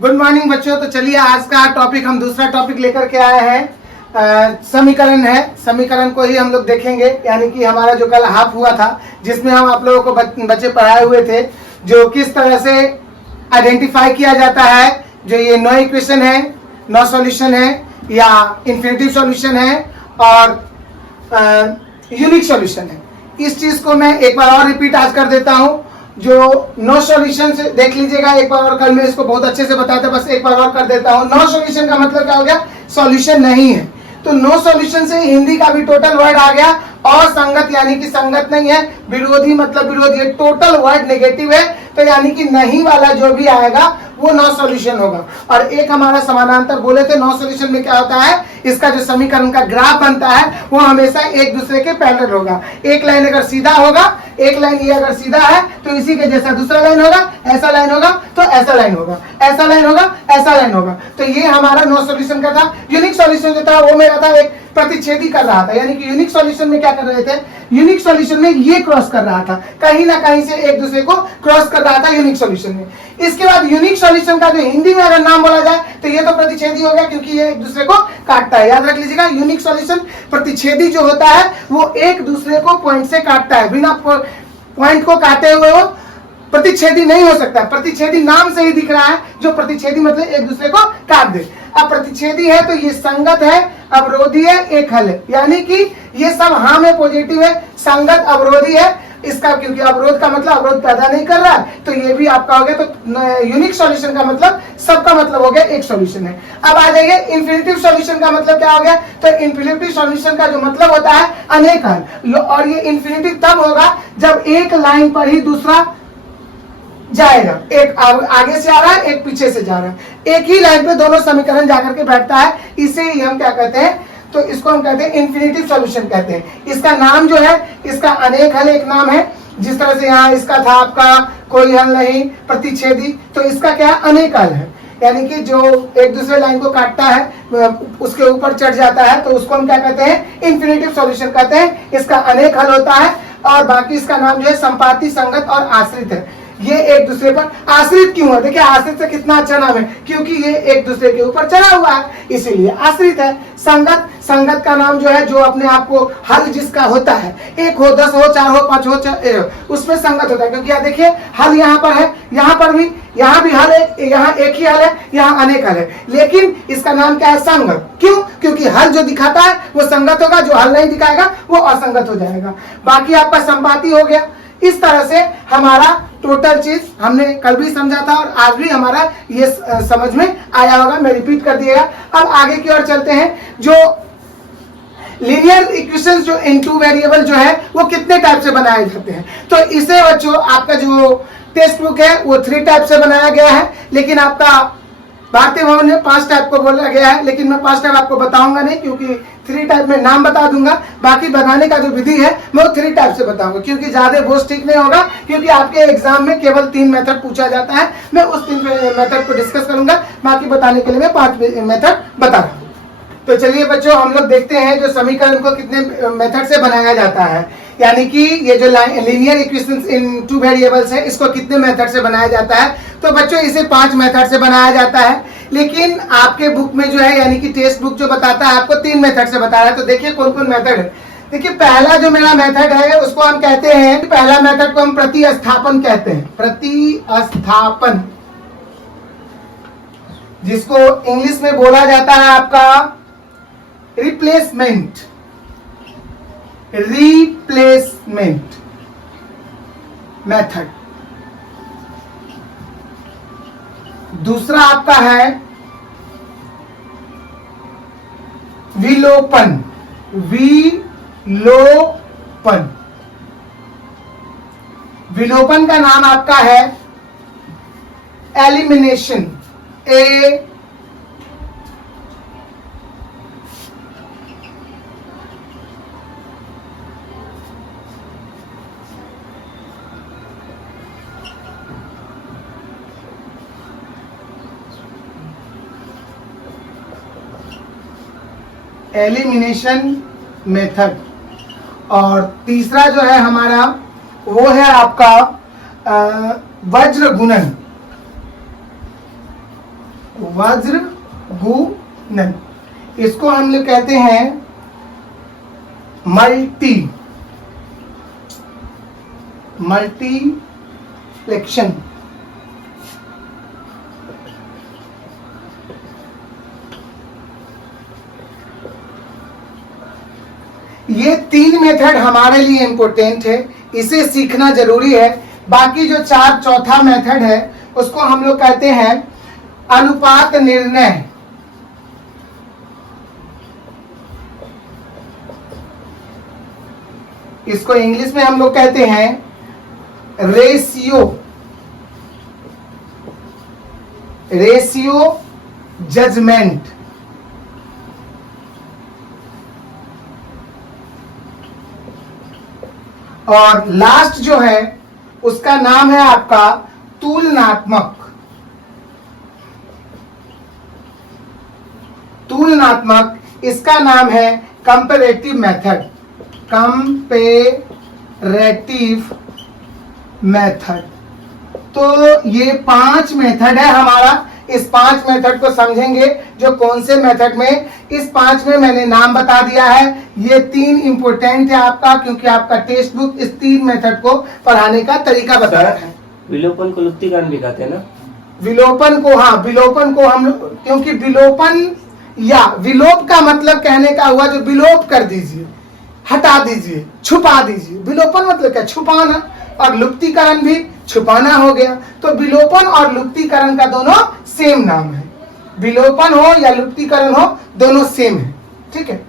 Good morning बच्चों। तो चलिए आज का टॉपिक हम दूसरा टॉपिक लेकर के आए हैं। समीकरण है। समीकरण को ही हम लोग देखेंगे, यानी कि हमारा जो कल हाफ हुआ था जिसमें हम आप लोगों को बच्चे पढ़ाए हुए थे जो किस तरह से आइडेंटिफाई किया जाता है जो ये नो इक्वेशन है, नो सॉल्यूशन है या इन्फिनिटिव सॉल्यूशन है और यूनिक सॉल्यूशन है। इस चीज को मैं एक बार और रिपीट आज कर देता हूं। जो नो सॉल्यूशन से देख लीजिएगा एक बार और, कल मैं इसको बहुत अच्छे से बताया था, बस एक बार और कर देता हूं। नो सॉल्यूशन का मतलब क्या हो गया? सॉल्यूशन नहीं है। तो नो सॉल्यूशन से हिंदी का भी टोटल वर्ड आ गया। और संगत यानी कि संगत नहीं है, विरोधी मतलब विरोधी है, टोटल वर्ड नेगेटिव है। तो यानी कि नहीं वाला जो भी आएगा वो नो सॉल्यूशन होगा। और एक हमारा समानांतर बोले थे, नो सॉल्यूशन में क्या होता है, इसका जो समीकरण का ग्राफ बनता है वो हमेशा एक दूसरे के पैरेलल होगा। एक लाइन अगर सीधा होगा, एक लाइन ये अगर सीधा है तो इसी के जैसा दूसरा लाइन होगा, ऐसा लाइन होगा तो ऐसा लाइन होगा, ऐसा लाइन होगा, ऐसा लाइन होगा। तो ये हमारा नो सॉल्यूशन का था। यूनिक सॉल्यूशन जो था वो मेरा था एक प्रतिच्छेदी कर रहा था, यानी कि यूनिक सॉल्यूशन में क्या कर रहे थे, यूनिक सॉल्यूशन में ये क्रॉस कर रहा था, कहीं ना कहीं से एक दूसरे को क्रॉस कर रहा था यूनिक सॉल्यूशन में। इसके बाद यूनिक सॉल्यूशन का जो हिंदी में अगर नाम बोला जाए तो ये तो प्रतिच्छेदी हो गया, क्योंकि ये एक दूसरे को काटता है। याद रख लीजिएगा, यूनिक सॉल्यूशन प्रतिच्छेदी जो होता है वो एक दूसरे को पॉइंट से काटता है, बिना पॉइंट को काटे हुए वो प्रतिच्छेदी नहीं हो सकता। प्रतिच्छेदी नाम से ही दिख रहा है, जो प्रतिच्छेदी मतलब एक दूसरे को काट दे। अब प्रतिच्छेदी है तो ये संगत है, अवरोधी है, एक हल है, यानी कि ये सब हाँ में पॉजिटिव है, संगत अवरोधी है इसका, क्योंकि अवरोध का मतलब अवरोध पैदा नहीं कर रहा है। तो ये भी आपका हो गया। तो यूनिक सॉल्यूशन का मतलब सबका मतलब हो गया एक सॉल्यूशन है। अब आ जाइए इन्फिनिटिव सॉल्यूशन का मतलब क्या हो गया। तो इन्फिनिटिव सॉल्यूशन का जो मतलब होता है अनेक हल, और ये इन्फिनिटिव तब होगा जब एक लाइन पर ही दूसरा जाएगा, एक आगे से आ रहा है, एक पीछे से जा रहा है, एक ही लाइन पे दोनों समीकरण जाकर के बैठता है। इसे ही हम क्या कहते हैं, तो इसको हम कहते हैं इन्फिनिटिव सॉल्यूशन कहते हैं। इसका नाम जो है, इसका अनेक हल एक नाम है। जिस तरह से यहाँ इसका था आपका कोई हल नहीं, प्रतिच्छेदी, तो इसका क्या है, अनेक हल है, यानी कि जो एक दूसरे लाइन को काटता है उसके ऊपर चढ़ जाता है, तो उसको हम क्या कहते हैं, इन्फिनिटिव सॉल्यूशन कहते हैं। इसका अनेक हल होता है। और बाकी इसका नाम जो है संपाती, संगत और आश्रित है। ये एक दूसरे पर आश्रित क्यों है? देखिए आश्रित से कितना अच्छा नाम है, क्योंकि ये एक दूसरे के ऊपर चढ़ा हुआ है, इसीलिए आश्रित है। संगत, संगत का नाम जो है जो अपने आप को हल जिसका होता है, एक हो, 10 हो, 4 हो, 5 हो, उसमें संगत होता है। क्योंकि यहाँ देखिए हल यहाँ पर है, यहाँ पर भी, यहाँ भी हल है, यहाँ एक ही हल है, यहाँ अनेक हल है, लेकिन इसका नाम क्या है, संगत। क्यों? क्योंकि हल जो दिखाता है वो संगत होगा, जो हल नहीं दिखाएगा वो असंगत हो जाएगा। बाकी आपका संपाती हो गया। इस तरह से हमारा टोटल चीज हमने कल भी समझा था और आज भी हमारा ये समझ में आया होगा। मैं रिपीट कर दिएगा। अब आगे की ओर चलते हैं। जो लीनियर इक्वेशंस जो इन टू वेरिएबल जो है वो कितने टाइप से बनाए जाते हैं। तो इसे बच्चों आपका जो टेक्स्ट बुक है वो 3 टाइप से बनाया गया है, लेकिन आपका भारतीय भवन में 5 टाइप को बोला गया है, लेकिन मैं 5 टाइप आपको बताऊंगा नहीं, क्योंकि 3 टाइप में नाम बता दूंगा। बाकी बनाने का जो विधि है मैं वो 3 टाइप से बताऊंगा, क्योंकि ज्यादा बोझ ठीक नहीं होगा, क्योंकि आपके एग्जाम में केवल 3 मेथड पूछा जाता है। मैं उस 3 मेथड को डिस्कस करूंगा, बाकी बताने के लिए मैं 5 मेथड बता रहा हूँ। तो चलिए बच्चों हम लोग देखते हैं जो समीकरण को कितने मेथड से बनाया जाता है, यानी कि ये जो लीनियर इक्वेशंस इन टू वेरिएबल्स है इसको कितने मेथड से बनाया जाता है। तो बच्चों इसे 5 मेथड से बनाया जाता है, लेकिन आपके बुक में जो है यानी कि टेक्स्ट बुक जो बताता है आपको 3 मेथड से बता रहा है। तो देखिए कौन कौन मेथड है। देखिए पहला जो मेरा मेथड है उसको हम कहते हैं, पहला मेथड को हम प्रतिस्थापन कहते हैं। प्रतिस्थापन, जिसको इंग्लिश में बोला जाता है आपका रिप्लेसमेंट। Replacement method. दूसरा आपका है विलोपन। विलोपन, विलोपन का नाम आपका है एलिमिनेशन। Elimination method. और तीसरा जो है हमारा वो है आपका वज्र गुणन। वज्र गुणन, इसको हम लोग कहते हैं मल्टीप्लेक्शन। ये 3 मेथड हमारे लिए इंपॉर्टेंट है, इसे सीखना जरूरी है। बाकी जो चौथा मेथड है उसको हम लोग कहते हैं अनुपात निर्णय। इसको इंग्लिश में हम लोग कहते हैं रेशियो जजमेंट। और लास्ट जो है उसका नाम है आपका तुलनात्मक। इसका नाम है कंपैरेटिव मेथड। तो ये 5 मेथड है हमारा। इस 5 मेथड को समझेंगे जो कौन से मेथड में, इस 5 में मैंने नाम बता दिया है। ये 3 इंपॉर्टेंट है आपका, क्योंकि आपका टेक्स्ट बुक इस 3 मेथड को पढ़ाने का तरीका बताता है। विलोपन को लुप्तीकरण भी कहते हैं ना। विलोपन को, हाँ, विलोपन को हम, क्योंकि विलोपन या विलोप का मतलब कहने का हुआ जो विलोप कर दीजिए, हटा दीजिए, छुपा दीजिए। विलोपन मतलब क्या? छुपाना। और लुप्तीकरण भी छुपाना हो गया। तो विलोपन और लुप्तीकरण का दोनों सेम नाम है। विलोपन हो या लुप्तीकरण हो, दोनों सेम है। ठीक है।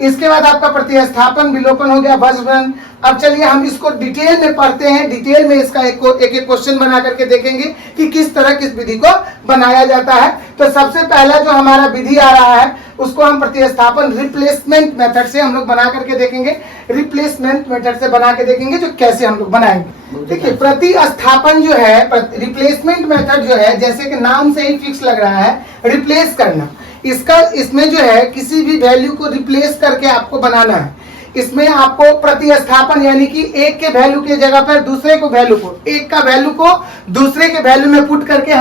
इसके बाद आपका प्रतिस्थापन, विलोपन हो गया, वज्रगुणन। अब चलिए हम इसको डिटेल में पढ़ते हैं। डिटेल में इसका एक क्वेश्चन बना करके देखेंगे कि किस तरह किस विधि को बनाया जाता है। तो सबसे पहला जो हमारा विधि आ रहा है उसको हम प्रतिस्थापन रिप्लेसमेंट मेथड से हम लोग बना करके देखेंगे। रिप्लेसमेंट मेथड से बना के देखेंगे जो कैसे हम लोग बनाएंगे। देखिए, प्रतिस्थापन जो है, रिप्लेसमेंट मेथड जो है, जैसे कि नाम से ही फिक्स लग रहा है, रिप्लेस करना। इसमें जो है किसी भी वैल्यू को रिप्लेस करके आपको बनाना है। इसमें आपको प्रतिस्थापन यानी कि एक के वैल्यू के जगह पर दूसरे को वैल्यू को, एक का वैल्यू को दूसरे के वैल्यू में पुट करके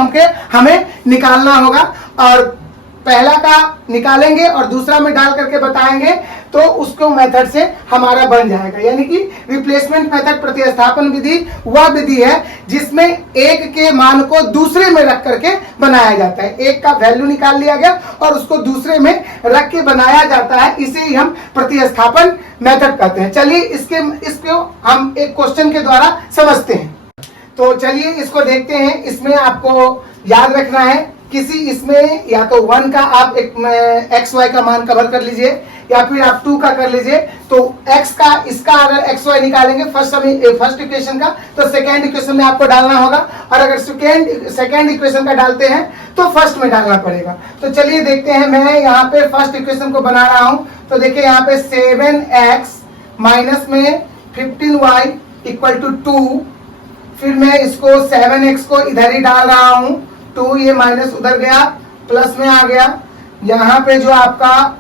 हमें निकालना होगा। और पहला का निकालेंगे और दूसरा में डाल करके बताएंगे तो उसको मेथड से हमारा बन जाएगा। यानी कि रिप्लेसमेंट मेथड, प्रतिस्थापन विधि वह विधि है जिसमें एक के मान को दूसरे में रख करके बनाया जाता है। एक का वैल्यू निकाल लिया गया और उसको दूसरे में रख के बनाया जाता है। इसे ही हम प्रतिस्थापन मेथड कहते हैं। चलिए इसको हम एक क्वेश्चन के द्वारा समझते हैं। तो चलिए इसको देखते हैं। इसमें आपको याद रखना है किसी, इसमें या तो 1 का आप एक XY का मान कवर कर लीजिए या फिर आप 2 का कर लीजिए। तो x का, इसका अगर XY निकालेंगे फर्स्ट इक्वेशन का, तो सेकेंड इक्वेशन में आपको डालना होगा। और अगर सेकेंड इक्वेशन का डालते हैं तो फर्स्ट में डालना पड़ेगा। तो चलिए देखते हैं। मैं यहाँ पे फर्स्ट इक्वेशन को बना रहा हूँ। तो देखिए यहाँ पे 7x माइनस में 15y इक्वल टू 2। फिर मैं इसको 7x को इधर ही डाल रहा हूँ। 2 ये माइनस उधर गया, प्लस में आ गया। यहाँ पे जो आपका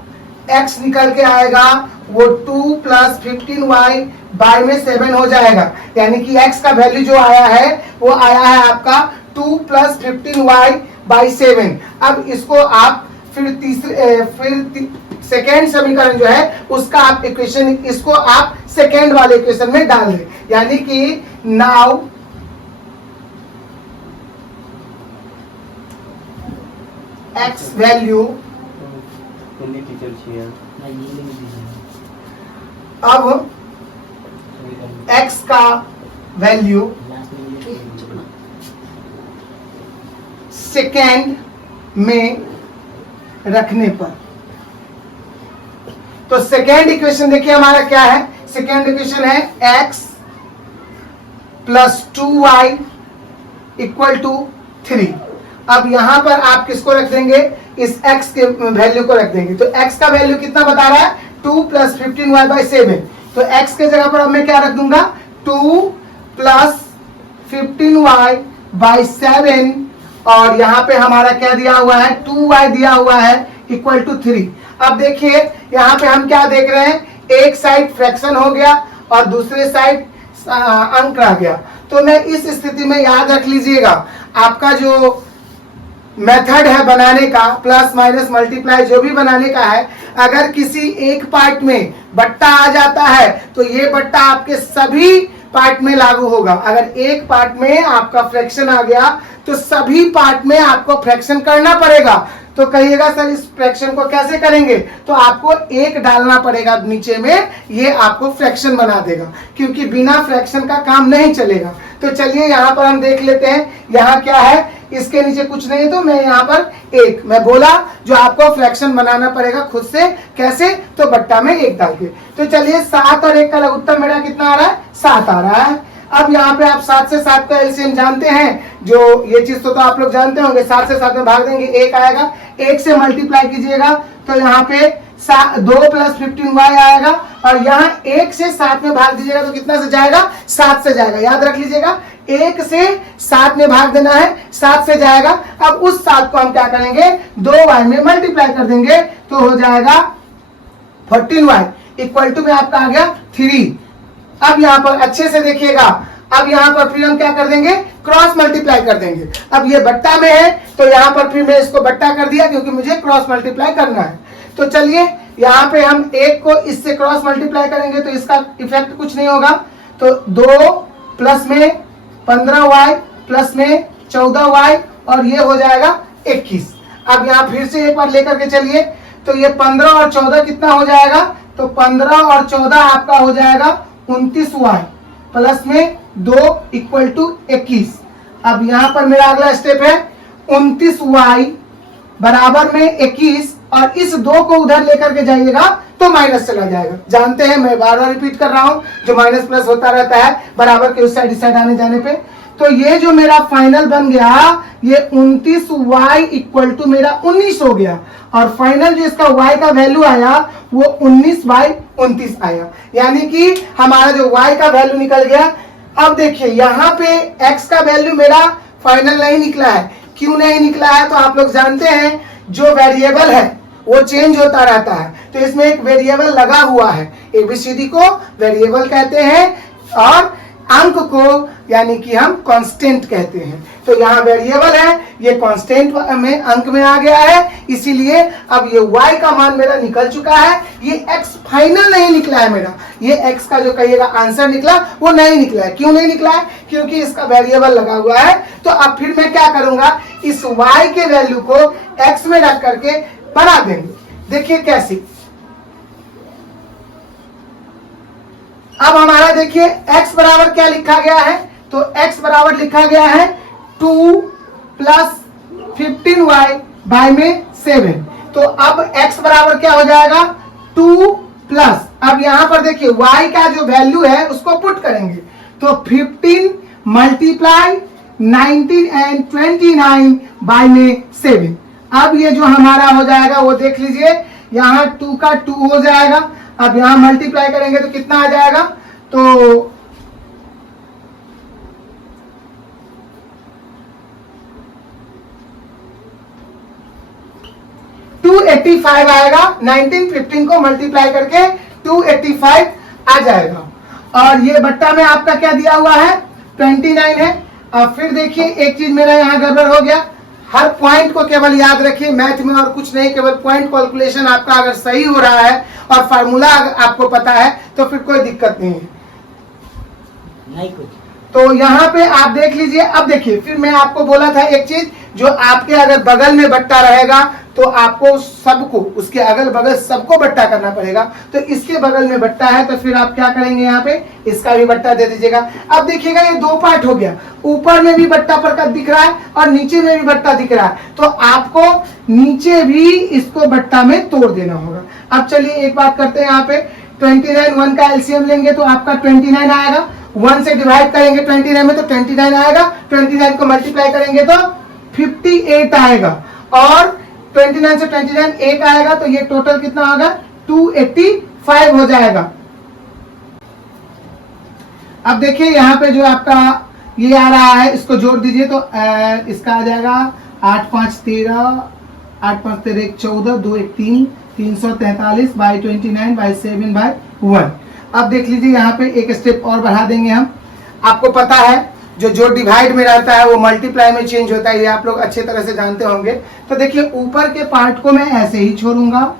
x निकल के आएगा वो 2 प्लस 15y बाय में 7 हो जाएगा। यानी कि x का वैल्यू जो आया है वो आया है आपका 2 प्लस 15y बाई 7। अब इसको आप फिर सेकेंड समीकरण जो है उसका आप इक्वेशन, इसको आप सेकेंड वाले इक्वेशन में डाल दें। यानी कि नाउ x वैल्यू, अब x का वैल्यू सेकेंड में रखने पर, तो सेकेंड इक्वेशन देखिए हमारा क्या है। सेकेंड इक्वेशन है x plus 2y equal to 3। अब यहां पर आप किसको रख देंगे? इस x के वैल्यू को रख देंगे। तो x का वैल्यू कितना बता रहा है? 2 प्लस 15y बाई 7। तो x के जगह पर अब मैं क्या रख दूंगा? 2 प्लस 15y बाई 7। और यहाँ पे हमारा क्या दिया हुआ है? 2y दिया हुआ है इक्वल टू 3। अब देखिए यहाँ पे हम क्या देख रहे हैं, एक साइड फ्रैक्शन हो गया और दूसरे साइड अंक रह गया। तो मैं इस स्थिति में याद रख लीजिएगा, आपका जो मेथड है बनाने का, प्लस माइनस मल्टीप्लाई जो भी बनाने का है, अगर किसी एक पार्ट में बट्टा आ जाता है तो ये बट्टा आपके सभी पार्ट में लागू होगा। अगर एक पार्ट में आपका फ्रैक्शन आ गया तो सभी पार्ट में आपको फ्रैक्शन करना पड़ेगा। तो कहिएगा सर इस फ्रैक्शन को कैसे करेंगे, तो आपको एक डालना पड़ेगा नीचे में, ये आपको फ्रैक्शन बना देगा, क्योंकि बिना फ्रैक्शन का काम नहीं चलेगा। तो चलिए यहाँ पर हम देख लेते हैं, यहाँ क्या है, इसके नीचे कुछ नहीं, तो मैं यहाँ पर एक, मैं बोला जो आपको फ्रैक्शन बनाना पड़ेगा खुद से, कैसे, तो बट्टा में एक डाल के। तो चलिए 7 और 1 का लघुत्तम मेरा कितना आ रहा है, 7 आ रहा है। अब यहाँ पे आप 7 से 7 का एलसीएम जानते हैं, जो ये चीज तो आप लोग जानते होंगे, 7 से 7 में भाग देंगे 1 आएगा, 1 से मल्टीप्लाई कीजिएगा तो यहाँ पे 2 + 15y आएगा, और यहाँ 1 से 7 में भाग दीजिएगा तो कितना से जाएगा, 7 से जाएगा। याद रख लीजिएगा 1 से 7 में भाग देना है, 7 से जाएगा। अब उस 7 को हम क्या करेंगे, 2y में मल्टीप्लाई कर देंगे तो हो जाएगा 14y इक्वल टू में आपका आ गया 3। अब यहाँ पर अच्छे से देखिएगा, अब यहाँ पर फिर हम क्या कर देंगे, क्रॉस मल्टीप्लाई कर देंगे। अब ये बट्टा में है तो यहाँ पर फिर मैं इसको बट्टा कर दिया, क्योंकि मुझे क्रॉस मल्टीप्लाई करना है। तो चलिए यहाँ पे हम 1 को इससे क्रॉस मल्टीप्लाई करेंगे तो इसका इफेक्ट कुछ नहीं होगा। तो 2 प्लस में 15y प्लस में 14y और ये हो जाएगा 21। अब यहाँ फिर से एक बार लेकर के चलिए, तो ये 15 और 14 कितना हो जाएगा, तो 15 और 14 आपका हो जाएगा 29y प्लस में 2 इक्वल टू 21। अब यहाँ पर मेरा अगला स्टेप है 29y बराबर में 21, और इस 2 को उधर लेकर के जाइएगा तो माइनस चला जाएगा। जानते हैं, मैं बार बार रिपीट कर रहा हूं, जो माइनस प्लस होता रहता है बराबर के उस साइड इस साइड आने जाने पे। तो ये जो मेरा फाइनल बन गया, ये 29y इक्वल टू मेरा 19 हो गया, और फाइनल जो इसका y का वैल्यू आया वो 19/29 आया, यानी कि हमारा जो y का वैल्यू निकल गया। अब देखिए यहाँ पे x का वैल्यू मेरा फाइनल नहीं निकला है। क्यों नहीं निकला है, तो आप लोग जानते हैं जो वेरिएबल है वो चेंज होता रहता है, तो इसमें एक वेरिएबल लगा हुआ है। एबीसीडी को वेरिएबल कहते हैं और अंक को यानी कि हम कांस्टेंट कहते हैं। तो यहाँ वेरिएबल है, ये कांस्टेंट में अंक में आ गया है, इसीलिए अब ये y का मान मेरा निकल चुका है। ये x फाइनल नहीं निकला है मेरा, ये x का जो कहिएगा आंसर निकला वो नहीं निकला है। क्यों नहीं निकला है, क्योंकि इसका वेरिएबल लगा हुआ है। तो अब फिर मैं क्या करूंगा, इस y के वैल्यू को x में रख करके बना देंगे। देखिए कैसे, अब हमारा देखिए x बराबर क्या लिखा गया है, तो x बराबर लिखा गया है 2 + 15y बाय में 7। तो अब x बराबर क्या हो जाएगा, 2 प्लस, अब यहां पर देखिए y का जो वैल्यू है उसको पुट करेंगे, तो 15 × 19 एंड 29 बाय में 7। अब ये जो हमारा हो जाएगा वो देख लीजिए, यहाँ 2 का 2 हो जाएगा। अब यहां मल्टीप्लाई करेंगे तो कितना आ जाएगा, तो 285 आएगा। 19 15 को मल्टीप्लाई करके 285 आ जाएगा। और ये बट्टा में आपका क्या दिया हुआ है, 29 है। अब फिर देखिए एक चीज मेरा यहाँ गड़बड़ हो गया, हर पॉइंट को केवल याद रखिए मैथ में और कुछ नहीं, केवल पॉइंट कैलकुलेशन आपका अगर सही हो रहा है और फार्मूला आपको पता है तो फिर कोई दिक्कत नहीं है, नहीं कुछ। तो यहाँ पे आप देख लीजिए। अब देखिए फिर मैं आपको बोला था एक चीज, जो आपके अगर बगल में बट्टा रहेगा तो आपको सबको, उसके अगल बगल सबको बट्टा करना पड़ेगा। तो इसके बगल में बट्टा है तो फिर आप क्या करेंगे, यहाँ पे इसका भी बट्टा दे दीजिएगा। अब देखिएगा ये 2 पार्ट हो गया, ऊपर में भी बट्टा पर दिख रहा है और नीचे में भी बट्टा दिख रहा है, तो आपको नीचे भी इसको बट्टा में तोड़ देना होगा। अब चलिए एक बात करते हैं, यहाँ पे 29 1 का एलसीएम लेंगे तो आपका 29 आएगा, 1 से डिवाइड करेंगे 29 में तो 29 आएगा, 29 को मल्टीप्लाई करेंगे तो 58 आएगा, और 29 से 29 1 आएगा तो ये टोटल कितना होगा, 285 हो जाएगा। अब देखिए यहाँ पे जो आपका ये आ रहा है इसको जोड़ दीजिए तो इसका आ जाएगा 8 5 13, 8 5 13 14, 2 1 3, 343 बाई 29 बाई 7 बाई 1। अब देख लीजिए यहाँ पे एक स्टेप और बढ़ा देंगे हम। आपको पता है जो डिवाइड में रहता है वो मल्टीप्लाई में चेंज होता है, ये आप लोग अच्छे तरह से जानते होंगे। तो देखिए ऊपर के पार्ट को मैं ऐसे ही छोड़ूंगा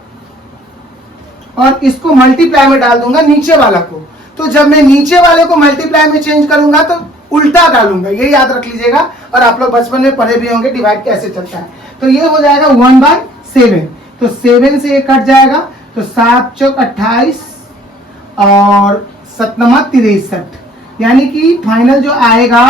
और इसको मल्टीप्लाई में डाल दूंगा नीचे वाला को। तो जब मैं नीचे वाले को मल्टीप्लाई में चेंज करूंगा तो उल्टा डालूंगा, ये याद रख लीजिएगा। और आप लोग बचपन में पढ़े भी होंगे डिवाइड कैसे चलता है। तो ये हो जाएगा 1/7, तो 7 से ये कट जाएगा, तो 7 चौक 28 और 7 63, यानी कि फाइनल जो आएगा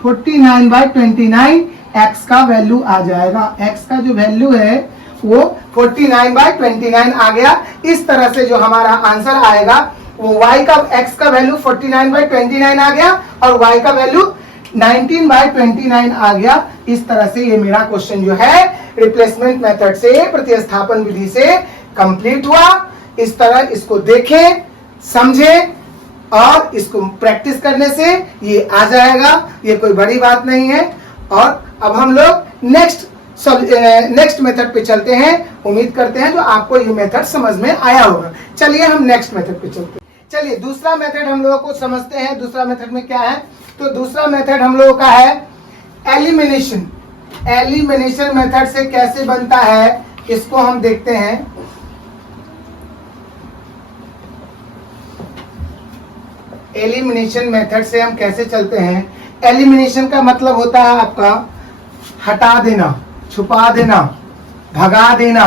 49/29 x का वैल्यू आ जाएगा। x का जो वैल्यू है वो 49/29 आ गया। इस तरह से जो हमारा आंसर आएगा वो y का x का वैल्यू 49/29 आ गया और y का वैल्यू 19/29 आ गया। इस तरह से ये मेरा क्वेश्चन जो है रिप्लेसमेंट मेथड से, प्रतिस्थापन विधि से कंप्लीट हुआ। इस तरह इसको देखें, समझें और इसको प्रैक्टिस करने से ये आ जाएगा, ये कोई बड़ी बात नहीं है। और अब हम लोग नेक्स्ट मेथड पे चलते हैं। उम्मीद करते हैं जो आपको ये मेथड समझ में आया होगा। चलिए हम नेक्स्ट मेथड पे चलते हैं। चलिए दूसरा मेथड हम लोगों को समझते हैं। दूसरा मेथड में क्या है, तो दूसरा मेथड हम लोगों का है एलिमिनेशन। एलिमिनेशन मेथड से कैसे बनता है इसको हम देखते हैं। एलिमिनेशन मेथड से हम कैसे चलते हैं। एलिमिनेशन का मतलब होता है आपका हटा देना, छुपा देना, भगा देना,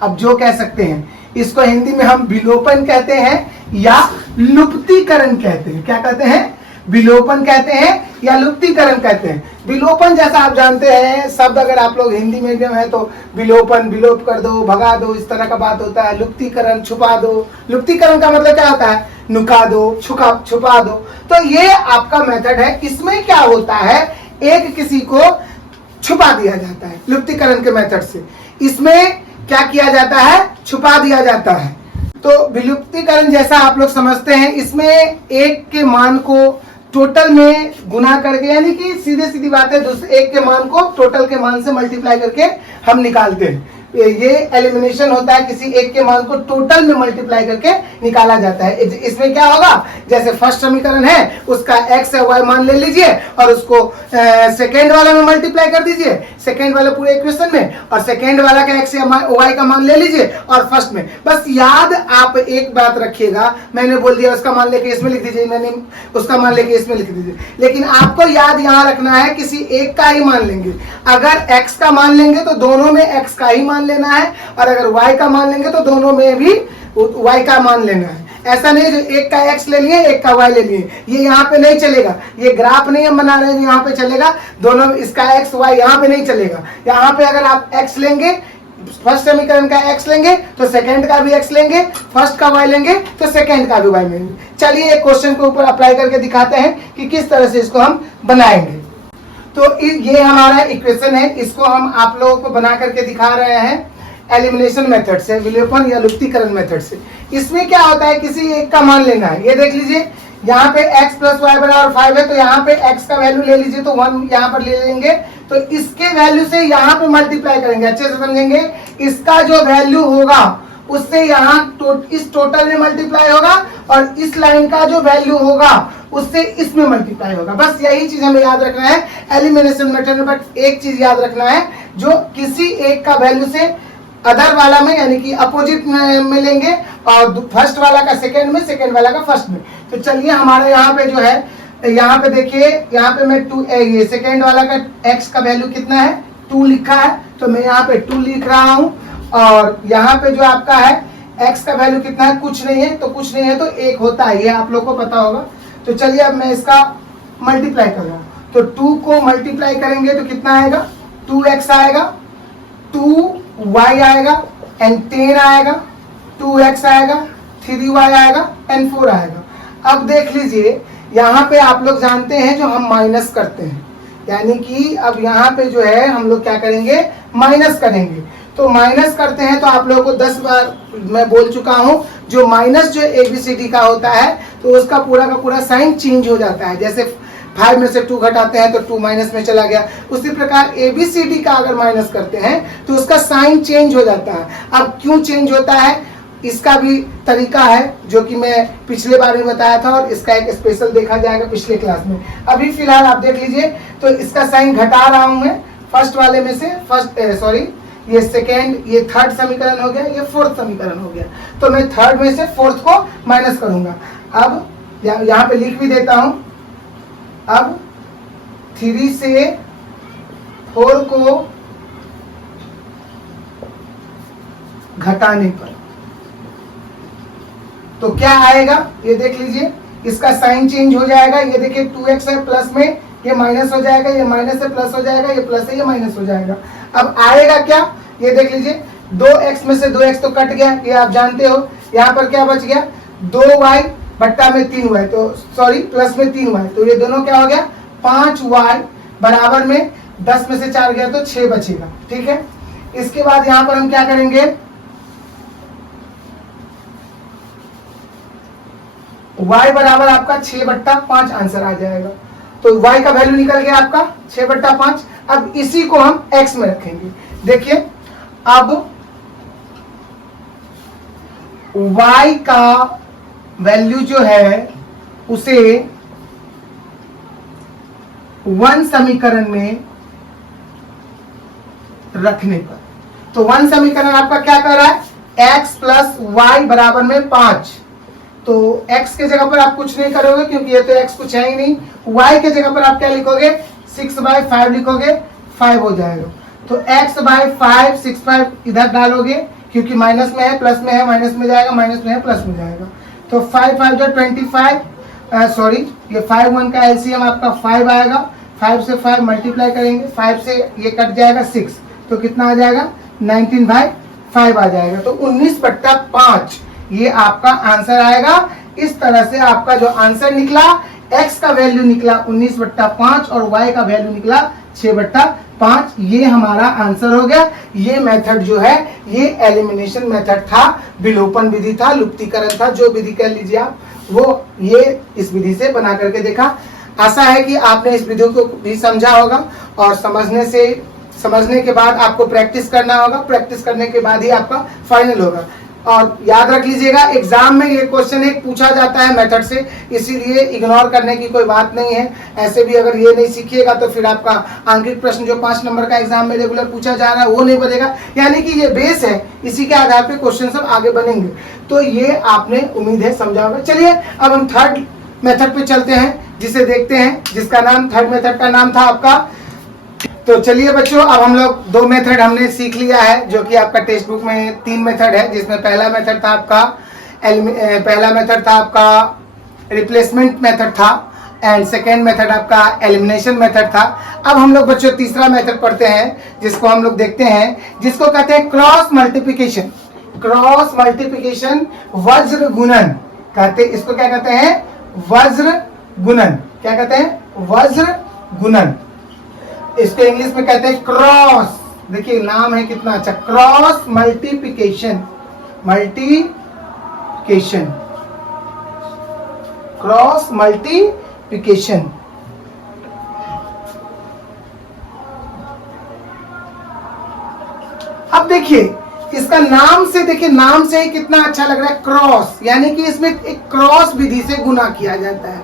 अब जो कह सकते हैं। इसको हिंदी में हम विलोपन कहते हैं या लुप्तीकरण कहते हैं। क्या कहते हैं, विलोपन कहते हैं या लुप्तीकरण कहते हैं। विलोपन जैसा आप जानते हैं शब्द, अगर आप लोग हिंदी मीडियम है तो विलोपन, विलोप कर दो, भगा दो, इस तरह का बात होता है। लुप्तीकरण, छुपा दो। लुप्तीकरण का मतलब क्या होता है, नुका दो, छुपा दो। तो ये आपका मेथड है। इसमें क्या होता है, एक किसी को छुपा दिया जाता है लुप्तीकरण के मेथड से। इसमें क्या किया जाता है, छुपा दिया जाता है। तो विलुप्तीकरण जैसा आप लोग समझते हैं, इसमें एक के मान को टोटल में गुना करके, यानी कि सीधे सीधी बात है, एक के मान को टोटल के मान से मल्टीप्लाई करके हम निकालते हैं। ये एलिमिनेशन होता है, किसी एक के मान को टोटल में मल्टीप्लाई करके निकाला जाता है। इसमें क्या होगा, जैसे फर्स्ट समीकरण है उसका x या y मान ले लीजिए और उसको सेकेंड वाला में मल्टीप्लाई कर दीजिए, सेकेंड वाले पूरे इक्वेशन में, और सेकेंड वाला का x या y का मान ले लीजिए और फर्स्ट में। बस याद आप एक बात रखिएगा, मैंने बोल दिया उसका मान लेके इसमें लिख दीजिए, मैंने उसका मान लेके इसमें लिख दीजिए, लेकिन आपको याद यहाँ रखना है किसी एक का ही मान लेंगे। अगर x का मान लेंगे तो दोनों में x का ही मान लेना है, और अगर y का मान लेंगे तो दोनों में भी y का मान लेना है। ऐसा नहीं जो एक का x ले लिए एक का y ले लिए, ये यहाँ पे नहीं चलेगा। ये ग्राफ नहीं हम बना रहे हैं यहाँ पे चलेगा, दोनों इसका x y यहाँ पे नहीं चलेगा। यहाँ पे अगर आप x लेंगे, फर्स्ट समीकरण का x लेंगे तो सेकंड का भी x लेंगे, फर्स्ट का y लेंगे तो सेकंड का भी y लेंगे। चलिए एक क्वेश्चन के ऊपर अप्लाई करके दिखाते हैं कि किस तरह से इसको हम बनाएंगे। तो ये हमारा इक्वेशन है, इसको हम आप लोगों को बना करके दिखा रहे हैं एलिमिनेशन मेथड से, विलोपन या लुप्तीकरण मेथड से। इसमें क्या होता है, किसी एक का मान लेना है। ये देख लीजिए यहाँ पे x + y = 5 है, तो यहाँ पे x का वैल्यू ले लीजिए, तो 1 यहाँ पर ले लेंगे, तो इसके वैल्यू से यहाँ पे मल्टीप्लाई करेंगे। अच्छे से समझेंगे, इसका जो वैल्यू होगा उससे यहाँ इस टोटल में मल्टीप्लाई होगा, और इस लाइन का जो वैल्यू होगा उससे इसमें मल्टीप्लाई होगा। बस यही चीज हमें याद रखना है एलिमिनेशन मेथड में। बट एक चीज याद रखना है, जो किसी एक का वैल्यू से अदर वाला में, यानी कि अपोजिट में लेंगे, और फर्स्ट वाला का सेकंड में, सेकंड वाला का फर्स्ट में। तो चलिए हमारे यहाँ पे जो है, यहाँ पे देखिए, यहाँ पे मैं 2 ये सेकंड वाला का x का वैल्यू कितना है, 2 लिखा है, तो मैं यहाँ पे 2 लिख रहा हूँ। और यहाँ पे जो आपका है x का वैल्यू कितना है, कुछ नहीं है, तो कुछ नहीं है तो 1 होता है, ये आप लोग को पता होगा। तो चलिए अब मैं इसका मल्टीप्लाई कर रहा हूँ, तो 2 को मल्टीप्लाई करेंगे तो कितना आएगा, 2x आएगा, 2y आएगा, एंड 10 आएगा, 2x आएगा, 3y आएगा, एंड 4 आएगा। अब देख लीजिए यहाँ पे आप लोग जानते हैं जो हम माइनस करते हैं, यानी कि अब यहाँ पे जो है हम लोग क्या करेंगे, माइनस करेंगे। तो माइनस करते हैं तो आप लोगों को 10 बार मैं बोल चुका हूँ, जो माइनस जो ABCD का होता है तो उसका पूरा का पूरा साइन चेंज हो जाता है। जैसे 5 में से 2 घटाते हैं तो 2 माइनस में चला गया, उसी प्रकार ABCD का अगर माइनस करते हैं तो उसका साइन चेंज हो जाता है। अब क्यों चेंज होता है, इसका भी तरीका है जो कि मैं पिछले बार में बताया था, और इसका एक स्पेशल देखा जाएगा पिछले क्लास में। अभी फिलहाल आप देख लीजिए, तो इसका साइन घटा रहा हूं मैं फर्स्ट वाले में से, ये सेकेंड, ये थर्ड समीकरण हो गया, ये फोर्थ समीकरण हो गया। तो मैं थर्ड में से फोर्थ को माइनस करूंगा। अब यहाँ पे लिख भी देता हूं, अब 3 से 4 को घटाने पर तो क्या आएगा, ये देख लीजिए, इसका साइन चेंज हो जाएगा। ये देखिए 2x है, प्लस में ये माइनस हो जाएगा, ये माइनस से प्लस हो जाएगा, ये प्लस है, ये माइनस हो जाएगा। अब आएगा क्या, ये देख लीजिए, 2x में से 2x तो कट गया, ये आप जानते हो। यहाँ पर क्या बच गया, 2y बट्टा में 3y, तो सॉरी प्लस में 3y, तो ये दोनों क्या हो गया 5y बराबर में 10 में से 4 गया तो 6 बचेगा। ठीक है, इसके बाद यहाँ पर हम क्या करेंगे, y बराबर आपका 6/5 आंसर आ जाएगा। तो y का वैल्यू निकल गया आपका 6/5। अब इसी को हम x में रखेंगे। देखिए, अब y का वैल्यू जो है उसे 1 समीकरण में रखने पर, तो 1 समीकरण आपका क्या कर रहा है, x प्लस वाई बराबर में 5। तो x के जगह पर आप कुछ नहीं करोगे क्योंकि ये तो x कुछ है ही नहीं। y के जगह पर आप क्या लिखोगे, 6/5 लिखोगे, 5 हो जाएगा। तो x/5, 6/5 इधर डालोगे क्योंकि माइनस में है, प्लस में है, माइनस में जाएगा, माइनस में है, प्लस में जाएगा। तो 5 जो 25, सॉरी ये 5 1 का एलसीएम आपका 5 आएगा। 5 से 5 मल्टीप्लाई करेंगे, 5 से ये कट जाएगा 6, तो कितना आ जाएगा 19/5 आ जाएगा। तो 19/5 ये आपका आंसर आएगा। इस तरह से आपका जो आंसर निकला, x का वैल्यू निकला 19/5 और y का वैल्यू निकला 6/5, ये हमारा आंसर हो गया। ये मेथड जो है ये एलिमिनेशन मेथड था, विलोपन विधि था, लुप्तीकरण था, जो विधि कह लीजिए आप, वो ये इस विधि से बना करके देखा। आशा है कि आपने इस विधि को भी समझा होगा, और समझने के बाद आपको प्रैक्टिस करना होगा। प्रैक्टिस करने के बाद ही आपका फाइनल होगा। और याद रख लीजिएगा, एग्जाम में ये क्वेश्चन एक पूछा जाता है मेथड से, इसीलिए इग्नोर करने की कोई बात नहीं है। ऐसे भी अगर ये नहीं सीखिएगा तो फिर आपका आंकिक प्रश्न जो 5 नंबर का एग्जाम में रेगुलर पूछा जा रहा है वो नहीं बनेगा। यानी कि ये बेस है, इसी के आधार पे क्वेश्चन सब आगे बनेंगे। तो ये आपने उम्मीद है समझा होगा। चलिए अब हम थर्ड मेथड पे चलते हैं, जिसे देखते हैं, जिसका नाम थर्ड मेथड का नाम था आपका। तो चलिए बच्चों, अब हम लोग 2 मेथड हमने सीख लिया है, जो कि आपका टेक्स्ट बुक में 3 मेथड है, जिसमें पहला मेथड था आपका रिप्लेसमेंट मेथड था, एंड सेकेंड मेथड आपका एलिमिनेशन मेथड था। अब हम लोग बच्चों तीसरा मेथड पढ़ते हैं, जिसको हम लोग देखते हैं, जिसको कहते हैं क्रॉस मल्टीप्लिकेशन। क्रॉस मल्टीप्लिकेशन, वज्र गुणन कहते हैं इसको। क्या कहते हैं, वज्र गुणन। क्या कहते हैं, वज्र गुणन। इसको इंग्लिश में कहते हैं क्रॉस। देखिए नाम है कितना अच्छा, cross multiplication. Multiplication, cross multiplication. अब देखिए इसका नाम से, देखिए नाम से ही कितना अच्छा लग रहा है, क्रॉस, यानी कि इसमें एक क्रॉस विधि से गुना किया जाता है।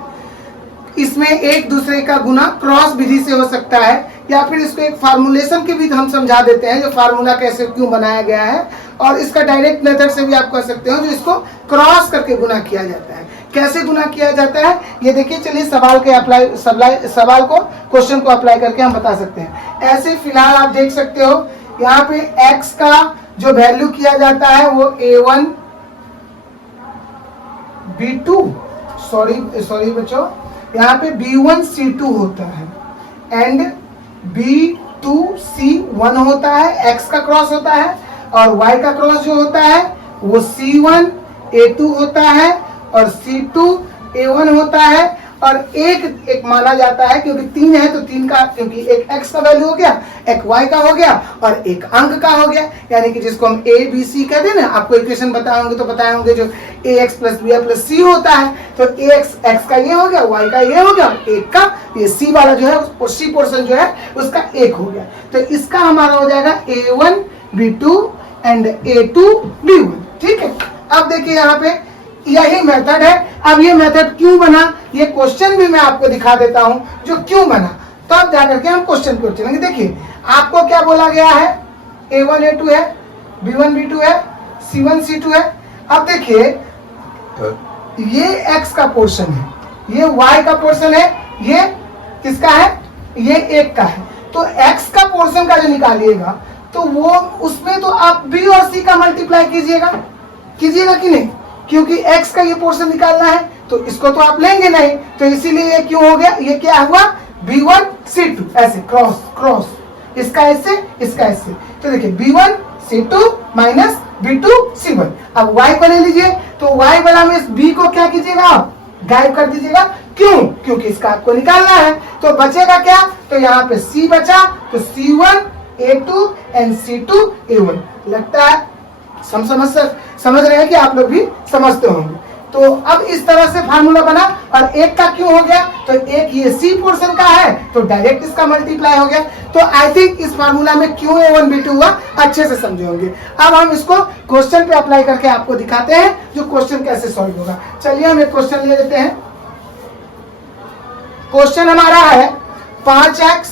इसमें एक दूसरे का गुना क्रॉस विधि से हो सकता है, या फिर इसको एक फार्मूलेशन के भी हम समझा देते हैं, जो फार्मूला कैसे क्यों बनाया गया है। और इसका डायरेक्ट मेथड से भी आप कर सकते हो, जो इसको क्रॉस करके गुना किया जाता है। कैसे गुना किया जाता है ये देखिए। चलिए सवाल को, क्वेश्चन को अप्लाई करके हम बता सकते हैं। ऐसे फिलहाल आप देख सकते हो, यहाँ पे x का जो वैल्यू किया जाता है वो a1 b2, सॉरी बच्चों, यहाँ पे b1 c2 होता है, एंड b2 c1 होता है। x का क्रॉस होता है, और y का क्रॉस जो होता है वो c1 a2 होता है, और c2 a1 होता है। और एक माना जाता है, क्योंकि 3 है तो 3 का, क्योंकि एक x का वैल्यू हो गया, एक y का हो गया, और एक अंक का हो गया, यानी कि जिसको हम a b c कहते हैं ना। आपको इक्वेशन बताए होंगे तो बताए होंगे, जो ax plus b plus c होता है। तो x का ये हो गया, y का ये हो गया, एक का ये c वाला जो है, c पोर्शन जो है उसका 1 हो गया। तो इसका हमारा हो जाएगा a1 b2 and a2 b1। ठीक है, अब देखिए यहाँ पे यही मेथड है। अब ये मेथड क्यों बना, ये क्वेश्चन भी मैं आपको दिखा देता हूं जो क्यों बना, तब तो जाकर के हम क्वेश्चन को चलेंगे। देखिए आपको क्या बोला गया है, A1 A2 है, B1 B2 है, C1 C2 है। अब देखिए ये x का पोर्शन है, ये y का पोर्शन है, ये किसका है, ये 1 का है। तो x का पोर्शन का जो निकालिएगा तो वो उसमें तो आप b और c का मल्टीप्लाई कीजिएगा कि नहीं, क्योंकि x का ये पोर्शन निकालना है तो इसको तो आप लेंगे नहीं, तो इसीलिए ये क्यों हो गया, ये क्या हुआ b1 c2 ऐसे क्रॉस, इसका ऐसे। तो देखिए b1 c2 minus b2 c1। अब y को ले लीजिए, तो y वाला में इस b को क्या कीजिएगा, आप गायब कर दीजिएगा। क्यों, क्योंकि इसका आपको निकालना है। तो बचेगा क्या, तो यहाँ पे c बचा, तो c1 a2 and c2 a1। लगता है समझ रहे हैं कि आप लोग भी समझते होंगे। तो अब इस तरह से फार्मूला बना, और एक का क्यों हो गया, तो एक ये सी पोर्शन का है तो डायरेक्ट इसका मल्टीप्लाई हो गया। तो आई थिंक इस फार्मूला में क्यों A1 B2 हुआ अच्छे से समझे होंगे। अब हम इसको क्वेश्चन पे अप्लाई करके आपको दिखाते हैं जो क्वेश्चन कैसे सॉल्व होगा। चलिए हम एक क्वेश्चन ले लेते हैं। क्वेश्चन हमारा है 5x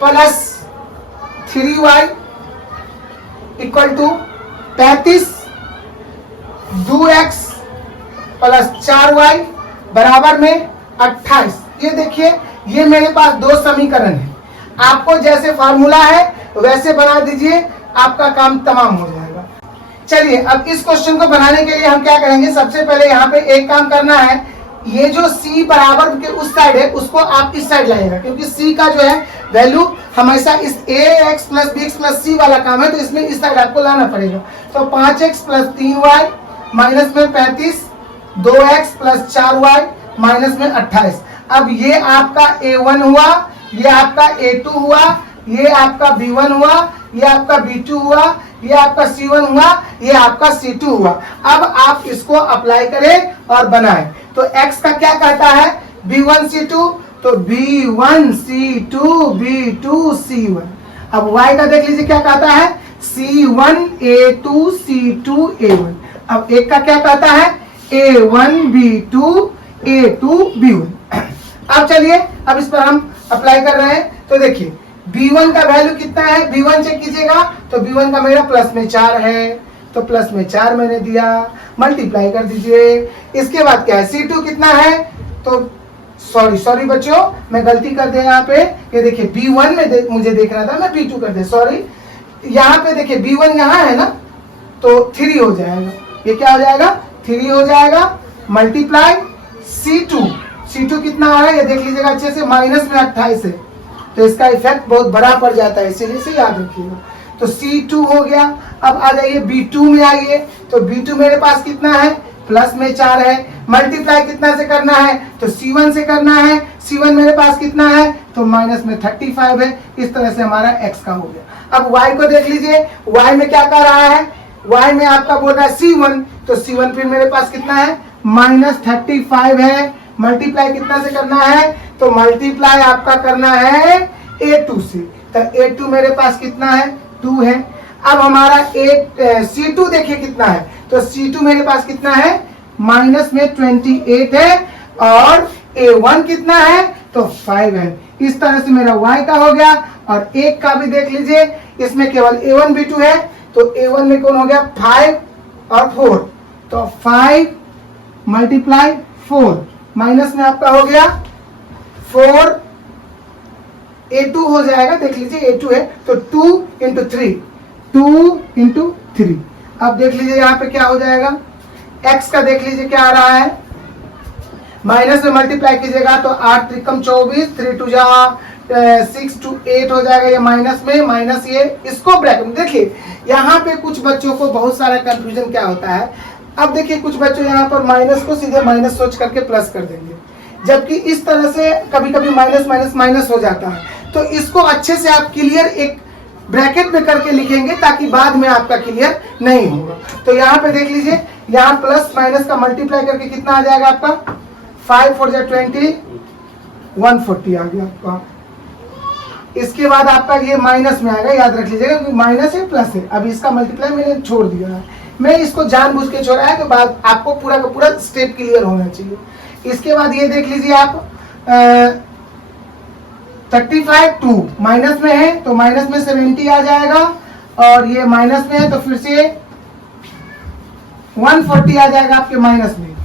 plus 3y equal to 35, 2x plus 4y बराबर में 28। ये देखिए ये मेरे पास दो समीकरण है, आपको जैसे फार्मूला है वैसे बना दीजिए, आपका काम तमाम हो जाएगा। चलिए अब इस क्वेश्चन को बनाने के लिए हम क्या करेंगे, सबसे पहले यहाँ पे एक काम करना है, ये जो c बराबर के उस साइड है उसको आप इस साइड लाइएगा, क्योंकि c का जो है वैल्यू हमेशा इस ax plus bx plus c वाला काम है, तो इसमें इस साइड आपको लाना पड़ेगा। तो 5x प्लस 3y माइनस में 35, 2x प्लस 4y माइनस में 28। अब ये आपका a1 हुआ, ये आपका a2 हुआ, ये आपका b1 हुआ, ये आपका b2 हुआ, ये आपका c1 हुआ, ये आपका c2 हुआ। अब आप इसको अप्लाई करें और बनाएं। तो x का क्या कहता है, b1 c2, तो b1 c2 b2 c1। अब y का देख लीजिए क्या कहता है, c1 a2 c2 a1। अब एक का क्या कहता है, a1 b2 a2 b1। अब चलिए अब इस पर हम अप्लाई कर रहे हैं। तो देखिए b1 का वैल्यू कितना है, b1 चेक कीजिएगा, तो b1 का मेरा प्लस में 4 है, तो प्लस में 4 मैंने दिया, मल्टीप्लाई कर दीजिए। इसके बाद क्या है, c2 कितना है, तो सॉरी बच्चों मैं गलती कर दिया यहाँ पे, ये देखिए b1 में मुझे देखना था, मैं b2 कर दिया, सॉरी। यहाँ पे देखिए b1 यहाँ है ना, तो 3 हो जाएगा, ये क्या हो जाएगा 3 हो जाएगा, मल्टीप्लाई c2 कितना आ रहा है ये देख लीजिएगा अच्छे से, माइनस में 28 है, तो इसका इफेक्ट बहुत बड़ा पड़ जाता है, इसीलिए से याद रखिएगा। तो c2 हो गया। अब आ जाइए b2 में आइए, तो b2 मेरे पास कितना है, प्लस में 4 है, मल्टीप्लाई कितना से करना है, तो c1 से करना है, c1 मेरे पास कितना है, तो माइनस में 35 है। इस तरह से हमारा x का हो गया। अब y को देख लीजिए, y में क्या कर रहा है, y में आपका बोल रहा है c1, तो c1 फिर मेरे पास कितना है, माइनस 35 है, मल्टीप्लाई कितना से करना है, तो मल्टीप्लाई आपका करना है a2 से, तो a2 मेरे पास कितना है, 2 है। अब हमारा c2 देखिए कितना है, तो c2 मेरे पास कितना है, माइनस में 28 है, और a1 कितना है, तो 5 है। इस तरह से मेरा y का हो गया। और एक का भी देख लीजिए, इसमें केवल a1 b2 है, तो a1 में कौन हो गया 5 और 4, तो 5 मल्टीप्लाई 4, माइनस में आपका हो गया 4, a2 हो जाएगा, देख लीजिए a2 है, तो 2 इंटू 3। अब देख लीजिए यहाँ पे क्या हो जाएगा, x का देख लीजिए क्या आ रहा है, माइनस में मल्टीप्लाई कीजिएगा तो 8 त्रिकम 24, 3 2 जा 6 to 8 हो जाएगा, ये माइनस में माइनस, ये इसको ब्रैकेट में देखिए। यहाँ पे कुछ बच्चों को बहुत सारा कंफ्यूजन क्या होता है, अब देखिए कुछ बच्चों यहाँ पर माइनस को सीधे माइनस सोच करके प्लस कर देंगे, जबकि इस तरह से कभी कभी माइनस माइनस माइनस हो जाता है। तो इसको अच्छे से आप क्लियर एक ब्रैकेट में करके लिखेंगे ताकि बाद में आपका क्लियर नहीं होगा। तो यहाँ पे देख लीजिए, यहाँ प्लस माइनस का मल्टीप्लाई करके कितना आ जाएगा आपका, 5 4 जा 20, 140 आ गया आपका। इसके बाद आपका ये माइनस में आएगा, याद रख लीजिएगा क्योंकि माइनस है प्लस है। अब इसका मल्टीप्लाई मैंने छोड़ दिया है, मैं इसको जानबूझ के छोड़ा है, तो बाद आपको पूरा का पूरा स्टेप क्लियर होना चाहिए। इसके बाद ये देख लीजिए आप 35 2 माइनस में है तो माइनस में 70 आ जाएगा, और ये माइनस में है तो फिर से 140 आ जाएगा आपके माइनस में।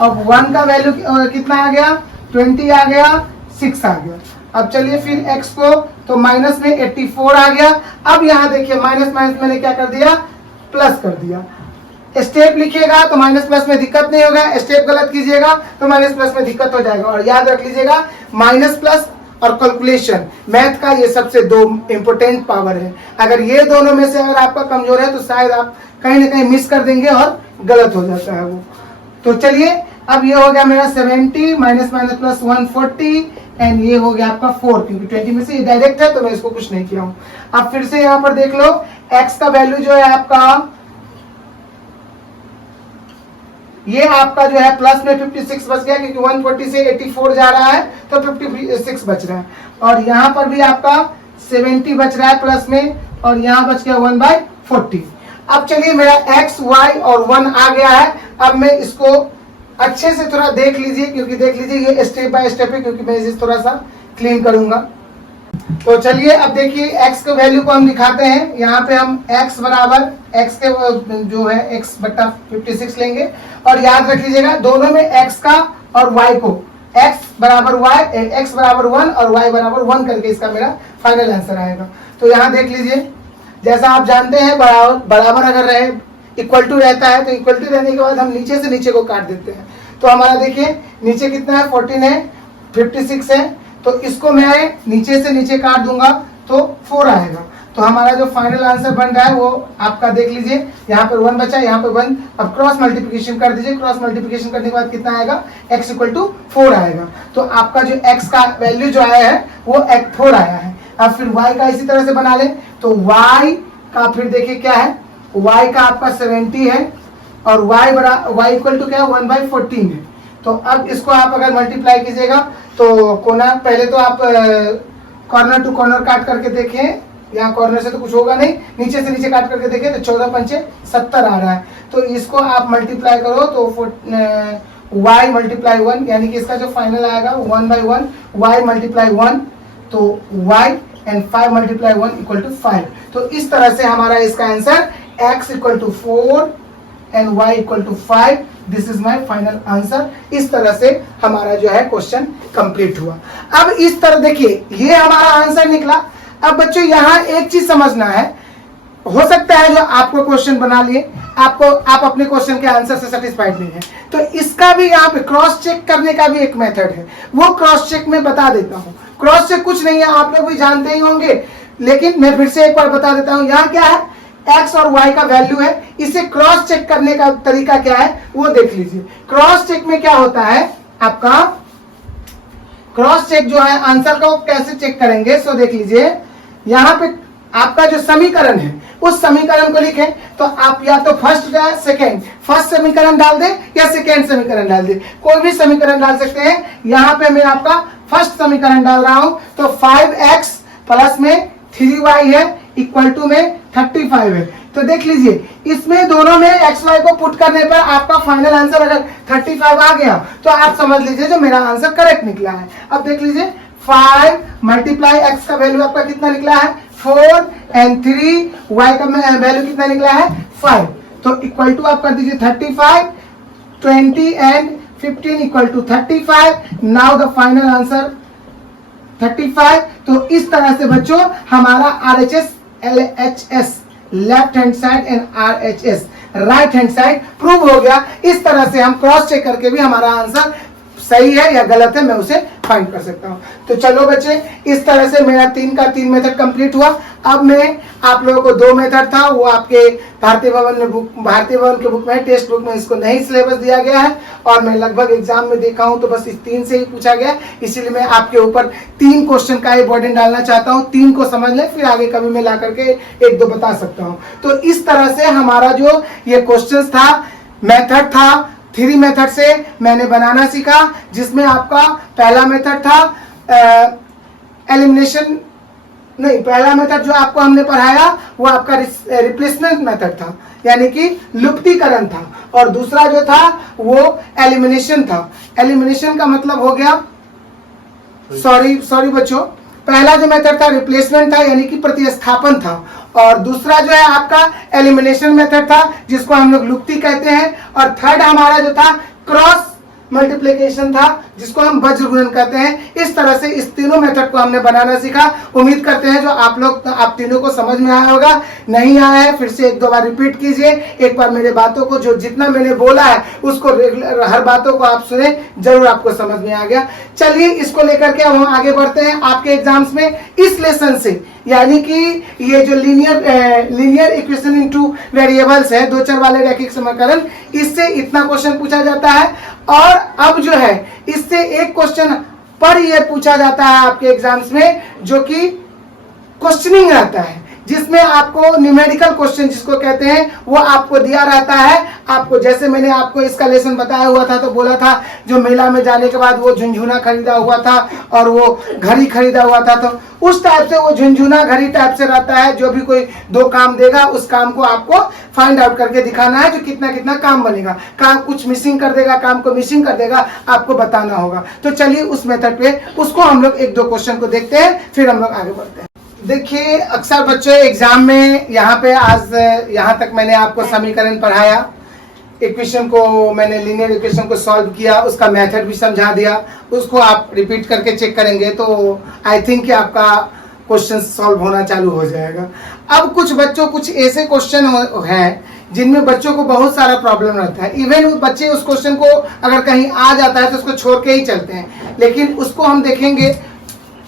अब 1 का वैल्यू कितना आ गया, 20 आ गया, 6 आ गया। अब चलिए फिर x को, तो माइनस में 84 आ गया। अब यहाँ देखिए माइनस माइनस मैंने क्या कर दिया, प्लस कर दिया। स्टेप लिखिएगा तो माइनस प्लस में दिक्कत नहीं होगा, स्टेप गलत कीजिएगा तो माइनस प्लस में दिक्कत हो जाएगा। और याद रख लीजिएगा माइनस प्लस और कैलकुलेशन मैथ का ये सबसे दो इंपोर्टेंट पावर है। अगर ये दोनों में से अगर आपका कमजोर है तो शायद आप कहीं ना कहीं मिस कर देंगे और गलत हो जाता है वो। तो चलिए अब ये हो गया मेरा 70 माइनस माइनस प्लस 140 एंड ये हो गया आपका 4, क्योंकि 20 में से ये डायरेक्ट है तो मैं इसको कुछ नहीं किया हूँ। अब फिर से यहाँ पर देख लो x का वैल्यू जो है आपका, ये आपका जो है प्लस में 56 बच गया, क्योंकि 140 से 84 जा रहा है तो 56 बच रहा है। और यहाँ पर भी आपका 70 बच रहा है प्लस में, और यहाँ बच गया 1/40। अब चलिए मेरा x, y और 1 आ गया है। अब मैं इसको अच्छे से थोड़ा देख लीजिए, क्योंकि देख लीजिए ये स्टेप बाय स्टेप है, क्योंकि मैं इसे थोड़ा सा क्लीन करूंगा। तो चलिए अब देखिए x के वैल्यू को हम दिखाते हैं। यहाँ पे हम x बराबर x के जो है x बट्टा 56 लेंगे, और याद रख लीजिएगा दोनों में x का और y को x बराबर 1 और y बराबर 1 करके इसका मेरा फाइनल आंसर आएगा। तो यहाँ देख लीजिए, जैसा आप जानते हैं बराबर अगर रहे, इक्वल टू रहता है, तो इक्वल टू रहने के बाद हम नीचे से नीचे को काट देते हैं। तो हमारा देखिए नीचे कितना है, 14 है, 56 है, तो इसको मैं नीचे से नीचे काट दूंगा तो 4 आएगा। तो हमारा जो फाइनल आंसर बन रहा है वो आपका देख लीजिए, यहाँ पर 1 बचा, यहाँ पर 1। अब क्रॉस मल्टीप्लिकेशन कर दीजिए, क्रॉस मल्टीप्लिकेशन करने के बाद कितना आएगा, x = 4 आएगा। तो आपका जो x का वैल्यू जो आया है वो 4 आया है। अब फिर y का इसी तरह से बना ले, तो y का फिर देखिए क्या है, y का आपका 70 है, और y = क्या है, 1/14 है। तो अब इसको आप अगर मल्टीप्लाई कीजिएगा तो कोना, पहले तो आप कॉर्नर टू कॉर्नर काट करके देखें, यहाँ कॉर्नर से तो कुछ होगा नहीं, नीचे से नीचे काट करके देखें तो 14 पंचे 70 आ रहा है। तो इसको आप मल्टीप्लाई करो तो y × 1, यानी कि इसका जो फाइनल आएगा 1/1, y × 1, तो y एंड 5 × 1 = 5। तो इस तरह से हमारा इसका answer x = 4 and y = 5। This is my final answer. इस तरह से हमारा जो है क्वेश्चन कंप्लीट हुआ। अब इस तरह देखिए ये हमारा आंसर निकला। अब बच्चों यहाँ एक चीज समझना है, हो सकता है जो आपको क्वेश्चन बना लिए आप अपने क्वेश्चन के आंसर से सेटिस्फाइड नहीं है, तो इसका भी यहाँ पे क्रॉस चेक करने का भी एक मेथड है, वो क्रॉस चेक में बता देता हूँ। क्रॉस चेक कुछ नहीं है, आप लोग भी जानते ही होंगे, लेकिन मैं फिर से एक बार बता देता हूँ। यहाँ क्या है, x और y का वैल्यू है, इसे क्रॉस चेक करने का तरीका क्या है वो देख लीजिए। क्रॉस चेक में क्या होता है, आपका क्रॉस चेक जो है आंसर का वो कैसे चेक करेंगे, सो देख लीजिए। यहाँ पे आपका जो समीकरण है उस समीकरण को लिखें, तो आप या तो फर्स्ट समीकरण डाल दें या सेकेंड समीकरण डाल दें, कोई भी समीकरण डाल सकते हैं। यहाँ पे मैं आपका फर्स्ट समीकरण डाल रहा हूं, तो 5x प्लस में 3y है इक्वल टू में 35 है। तो देख लीजिए इसमें दोनों में x y को पुट करने पर आपका फाइनल आंसर अगर 35 आ गया तो आप समझ लीजिए जो मेरा आंसर करेक्ट निकला है। अब देख लीजिए 5 × x का वैल्यू आपका कितना निकला है, 4 एंड 3 y का वैल्यू कितना निकला है, 5। तो इक्वल टू आप कर दीजिए 35, 20 and 15 = 35। Now the final answer 35। तो इस तरह से बच्चों हमारा RHS LHS left hand side and RHS right hand side prove हो गया। इस तरह से हम क्रॉस चेक करके भी हमारा आंसर सही है या गलत है मैं उसे फाइंड कर सकता हूं। तो चलो बच्चे, इस तरह से मेरा 3 का 3 मेथड कंप्लीट हुआ। अब मैं आप लोगों को 2 मेथड था वो आपके भारतीय भवन के बुक में, टेक्स्ट बुक में इसको नहीं सिलेबस दिया गया है, और मैं लगभग एग्जाम में देखा हूं तो बस इस 3 से ही पूछा गया, इसीलिए मैं आपके ऊपर 3 क्वेश्चन का इंपॉर्टेंट डालना चाहता हूं। 3 को समझ लें, फिर आगे कभी मैं ला करके 1-2 बता सकता हूं। तो इस तरह से हमारा जो ये क्वेश्चन था, मेथड था, 3 मेथड से मैंने बनाना सीखा, जिसमें आपका पहला मेथड था एलिमिनेशन नहीं, पहला मेथड जो आपको हमने पढ़ाया वो आपका रिप्लेसमेंट मेथड था, यानी कि लुप्तीकरण था, और दूसरा जो था वो एलिमिनेशन था। एलिमिनेशन का मतलब हो गया, सॉरी बच्चों, पहला जो मेथड था रिप्लेसमेंट था, यानी कि प्रतिस्थापन था, और दूसरा जो है आपका एलिमिनेशन मेथड था, जिसको हम लोग लुप्ति कहते हैं, और थर्ड हमारा जो था क्रॉस मल्टीप्लिकेशन था, जिसको हम वज्र गुणन कहते हैं। इस तरह से इस तीनों मेथड को हमने बनाना सीखा। उम्मीद करते हैं जो आप तीनों को समझ में आया होगा। नहीं आया है फिर से एक दो बार रिपीट कीजिए, एक बार मेरे बातों को, जो जितना मैंने बोला है उसको हर बातों को आप सुने, जरूर आपको समझ में आ गया। चलिए इसको लेकर के अब हम आगे बढ़ते हैं आपके एग्जाम्स में। इस लेसन से, यानी कि ये जो लीनियर इक्वेशन इनटू वेरिएबल्स है, दो चर वाले रैखिक समीकरण, इससे इतना क्वेश्चन पूछा जाता है। और अब जो है इससे एक क्वेश्चन पर ये पूछा जाता है आपके एग्जाम्स में, जो कि क्वेश्चनिंग रहता है, जिसमें आपको न्यूमेरिकल क्वेश्चन जिसको कहते हैं वो आपको दिया रहता है। आपको, जैसे मैंने आपको इसका लेसन बताया हुआ था, तो बोला था जो मेला में जाने के बाद वो झुनझुना खरीदा हुआ था और वो घड़ी खरीदा हुआ था, तो उस टाइप से वो झुनझुना घड़ी टाइप से रहता है। जो भी कोई दो काम देगा उस काम को आपको फाइंड आउट करके दिखाना है, जो कितना कितना काम बनेगा। काम कुछ मिसिंग कर देगा, काम को मिसिंग कर देगा, आपको बताना होगा। तो चलिए उस मेथड पे उसको हम लोग एक दो क्वेश्चन को देखते हैं, फिर हम लोग आगे बढ़ते हैं। देखिए अक्सर बच्चों एग्जाम में यहाँ पे आज यहाँ तक मैंने आपको समीकरण पढ़ाया, इक्वेशन को मैंने लीनियर इक्वेशन को सॉल्व किया, उसका मेथड भी समझा दिया। उसको आप रिपीट करके चेक करेंगे तो आई थिंक कि आपका क्वेश्चन सॉल्व होना चालू हो जाएगा। अब कुछ बच्चों, कुछ ऐसे क्वेश्चन हैं जिनमें बच्चों को बहुत सारा प्रॉब्लम रहता है। इवन बच्चे उस क्वेश्चन को अगर कहीं आ जाता है तो उसको छोड़ के ही चलते हैं, लेकिन उसको हम देखेंगे,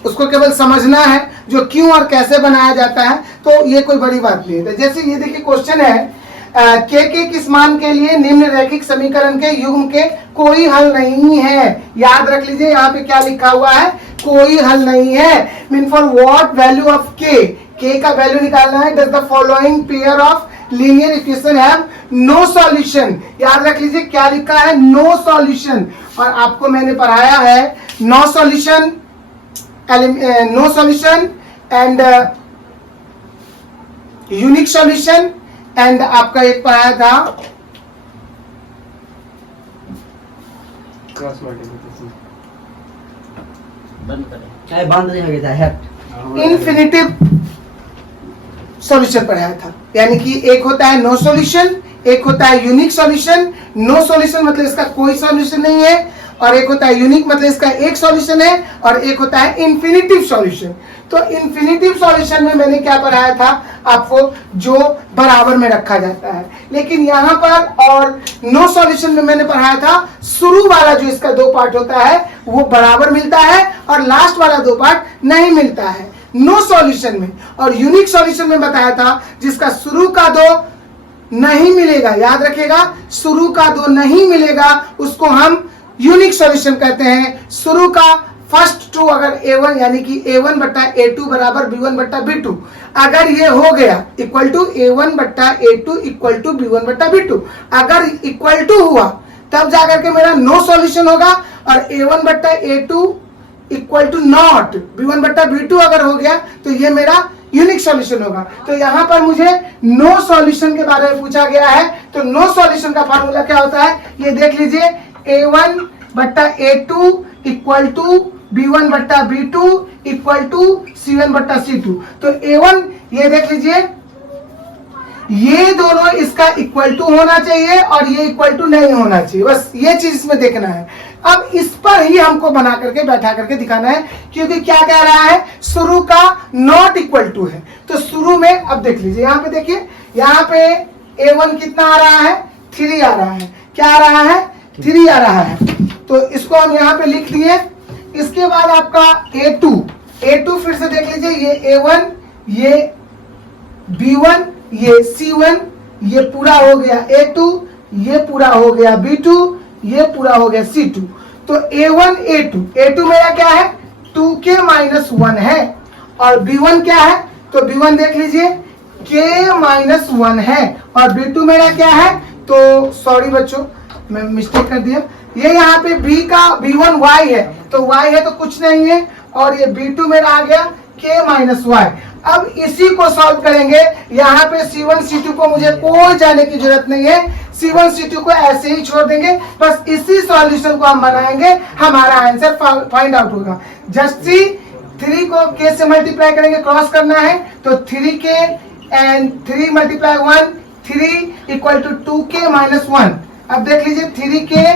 उसको केवल समझना है जो क्यों और कैसे बनाया जाता है, तो ये कोई बड़ी बात नहीं है। जैसे ये देखिए क्वेश्चन है, के किस मान के लिए निम्न रैखिक समीकरण के युग्म के कोई हल नहीं है। याद रख लीजिए यहाँ पे क्या लिखा हुआ है, कोई हल नहीं है। Mean for what value of k का वैल्यू निकालना है। Does the following pair of linear equation have no solution. याद रख लीजिए क्या लिखा है, नो सॉल्यूशन। और आपको मैंने पढ़ाया है no solution, no solution and unique solution, and आपका एक पढ़ाया था क्रॉस मल्टीप्लिकेशन, बंद करें। चाहे बंद नहीं हो गया है, इन्फिनिटिव सॉल्यूशन पढ़ाया था। यानी कि एक होता है नो सॉल्यूशन, एक होता है यूनिक सॉल्यूशन। नो सॉल्यूशन मतलब इसका कोई सॉल्यूशन नहीं है, और एक होता है यूनिक मतलब इसका एक सॉल्यूशन है, और एक होता है इन्फिनिटिव सॉल्यूशन। तो इन्फिनिटिव सॉल्यूशन में मैंने क्या पढ़ाया था आपको, जो बराबर में रखा जाता है। लेकिन यहाँ पर और नो सॉल्यूशन में मैंने पढ़ाया था शुरू वाला जो इसका दो पार्ट होता है वो बराबर मिलता है, और लास्ट वाला दो पार्ट नहीं मिलता है नो सॉल्यूशन में। और यूनिक सॉल्यूशन में बताया था जिसका शुरू का दो नहीं मिलेगा, याद रखिएगा, शुरू का दो नहीं मिलेगा, उसको हम यूनिक सॉल्यूशन कहते हैं। शुरू का फर्स्ट टू अगर a1 यानी कि a1 बट्टा a2 बराबर b1 बट्टा b2, अगर ये हो गया इक्वल टू a1 बट्टा a2 इक्वल टू b1 बट्टा b2, अगर इक्वल टू हुआ तब जाकर के मेरा नो सॉल्यूशन होगा। और a1 बट्टा a2 equal to not b1 बट्टा b2 अगर हो गया तो ये मेरा यूनिक सॉल्यूशन होगा। तो यहाँ पर मुझे नो सॉल्यूशन के बारे में पूछा गया है, तो नो सॉल्यूशन का फार्मूला क्या होता है ये देख लीजिए, a1 बट्टा a2 इक्वल टू b1 बट्टा b2 इक्वल टू c1 बट्टा c2। तो a1 ये देख लीजिए, ये दोनों इसका इक्वल टू होना चाहिए और ये इक्वल टू नहीं होना चाहिए, बस ये चीज इसमें देखना है। अब इस पर ही हमको बना करके बैठा करके दिखाना है, क्योंकि क्या कह रहा है, शुरू का नॉट इक्वल टू है। तो शुरू में अब देख लीजिए, यहाँ पे देखिए, यहाँ पे a1 कितना आ रहा है, 3 आ रहा है। क्या आ रहा है, 3 आ रहा है। तो इसको हम यहाँ पे लिख दिए। इसके बाद आपका a2 फिर से देख लीजिए, ये a1, ये b1, ये c1, ये पूरा हो गया a2, ये पूरा हो गया b2, ये पूरा हो गया c2। तो a1 a2 मेरा क्या है, 2k माइनस 1 है, और b1 क्या है, तो b1 देख लीजिए k माइनस 1 है, और b2 मेरा क्या है, तो सॉरी बच्चों मैं मिस्टेक कर दिया, ये यहाँ पे b1 y है, तो y है तो कुछ नहीं है, और ये b2 मेरा आ गया k माइनस वाई। अब इसी को सॉल्व करेंगे। यहाँ पे C1 C2 को मुझे कोई जाने की जरूरत नहीं है, C1 C2 को ऐसे ही छोड़ देंगे, बस इसी सॉल्यूशन को हम बनाएंगे, हमारा आंसर फाइंड आउट होगा। जस्ट सी 3 को k से मल्टीप्लाई करेंगे, क्रॉस करना है, तो 3k and 3 multiply 1 3 equal to 2k minus 1। अब देख लीजिए 3k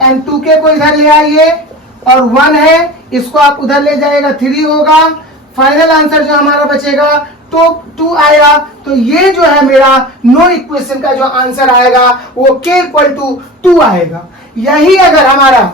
एंड 2k को इधर ले आइए और 1 है, इसको आप उधर ले जाएगा, 3 होगा। फाइनल आंसर जो हमारा बचेगा तो 2 आएगा। तो ये जो है मेरा नो इक्वेशन का जो आंसर आएगा वो k इक्वल टू 2 आएगा। यही अगर हमारा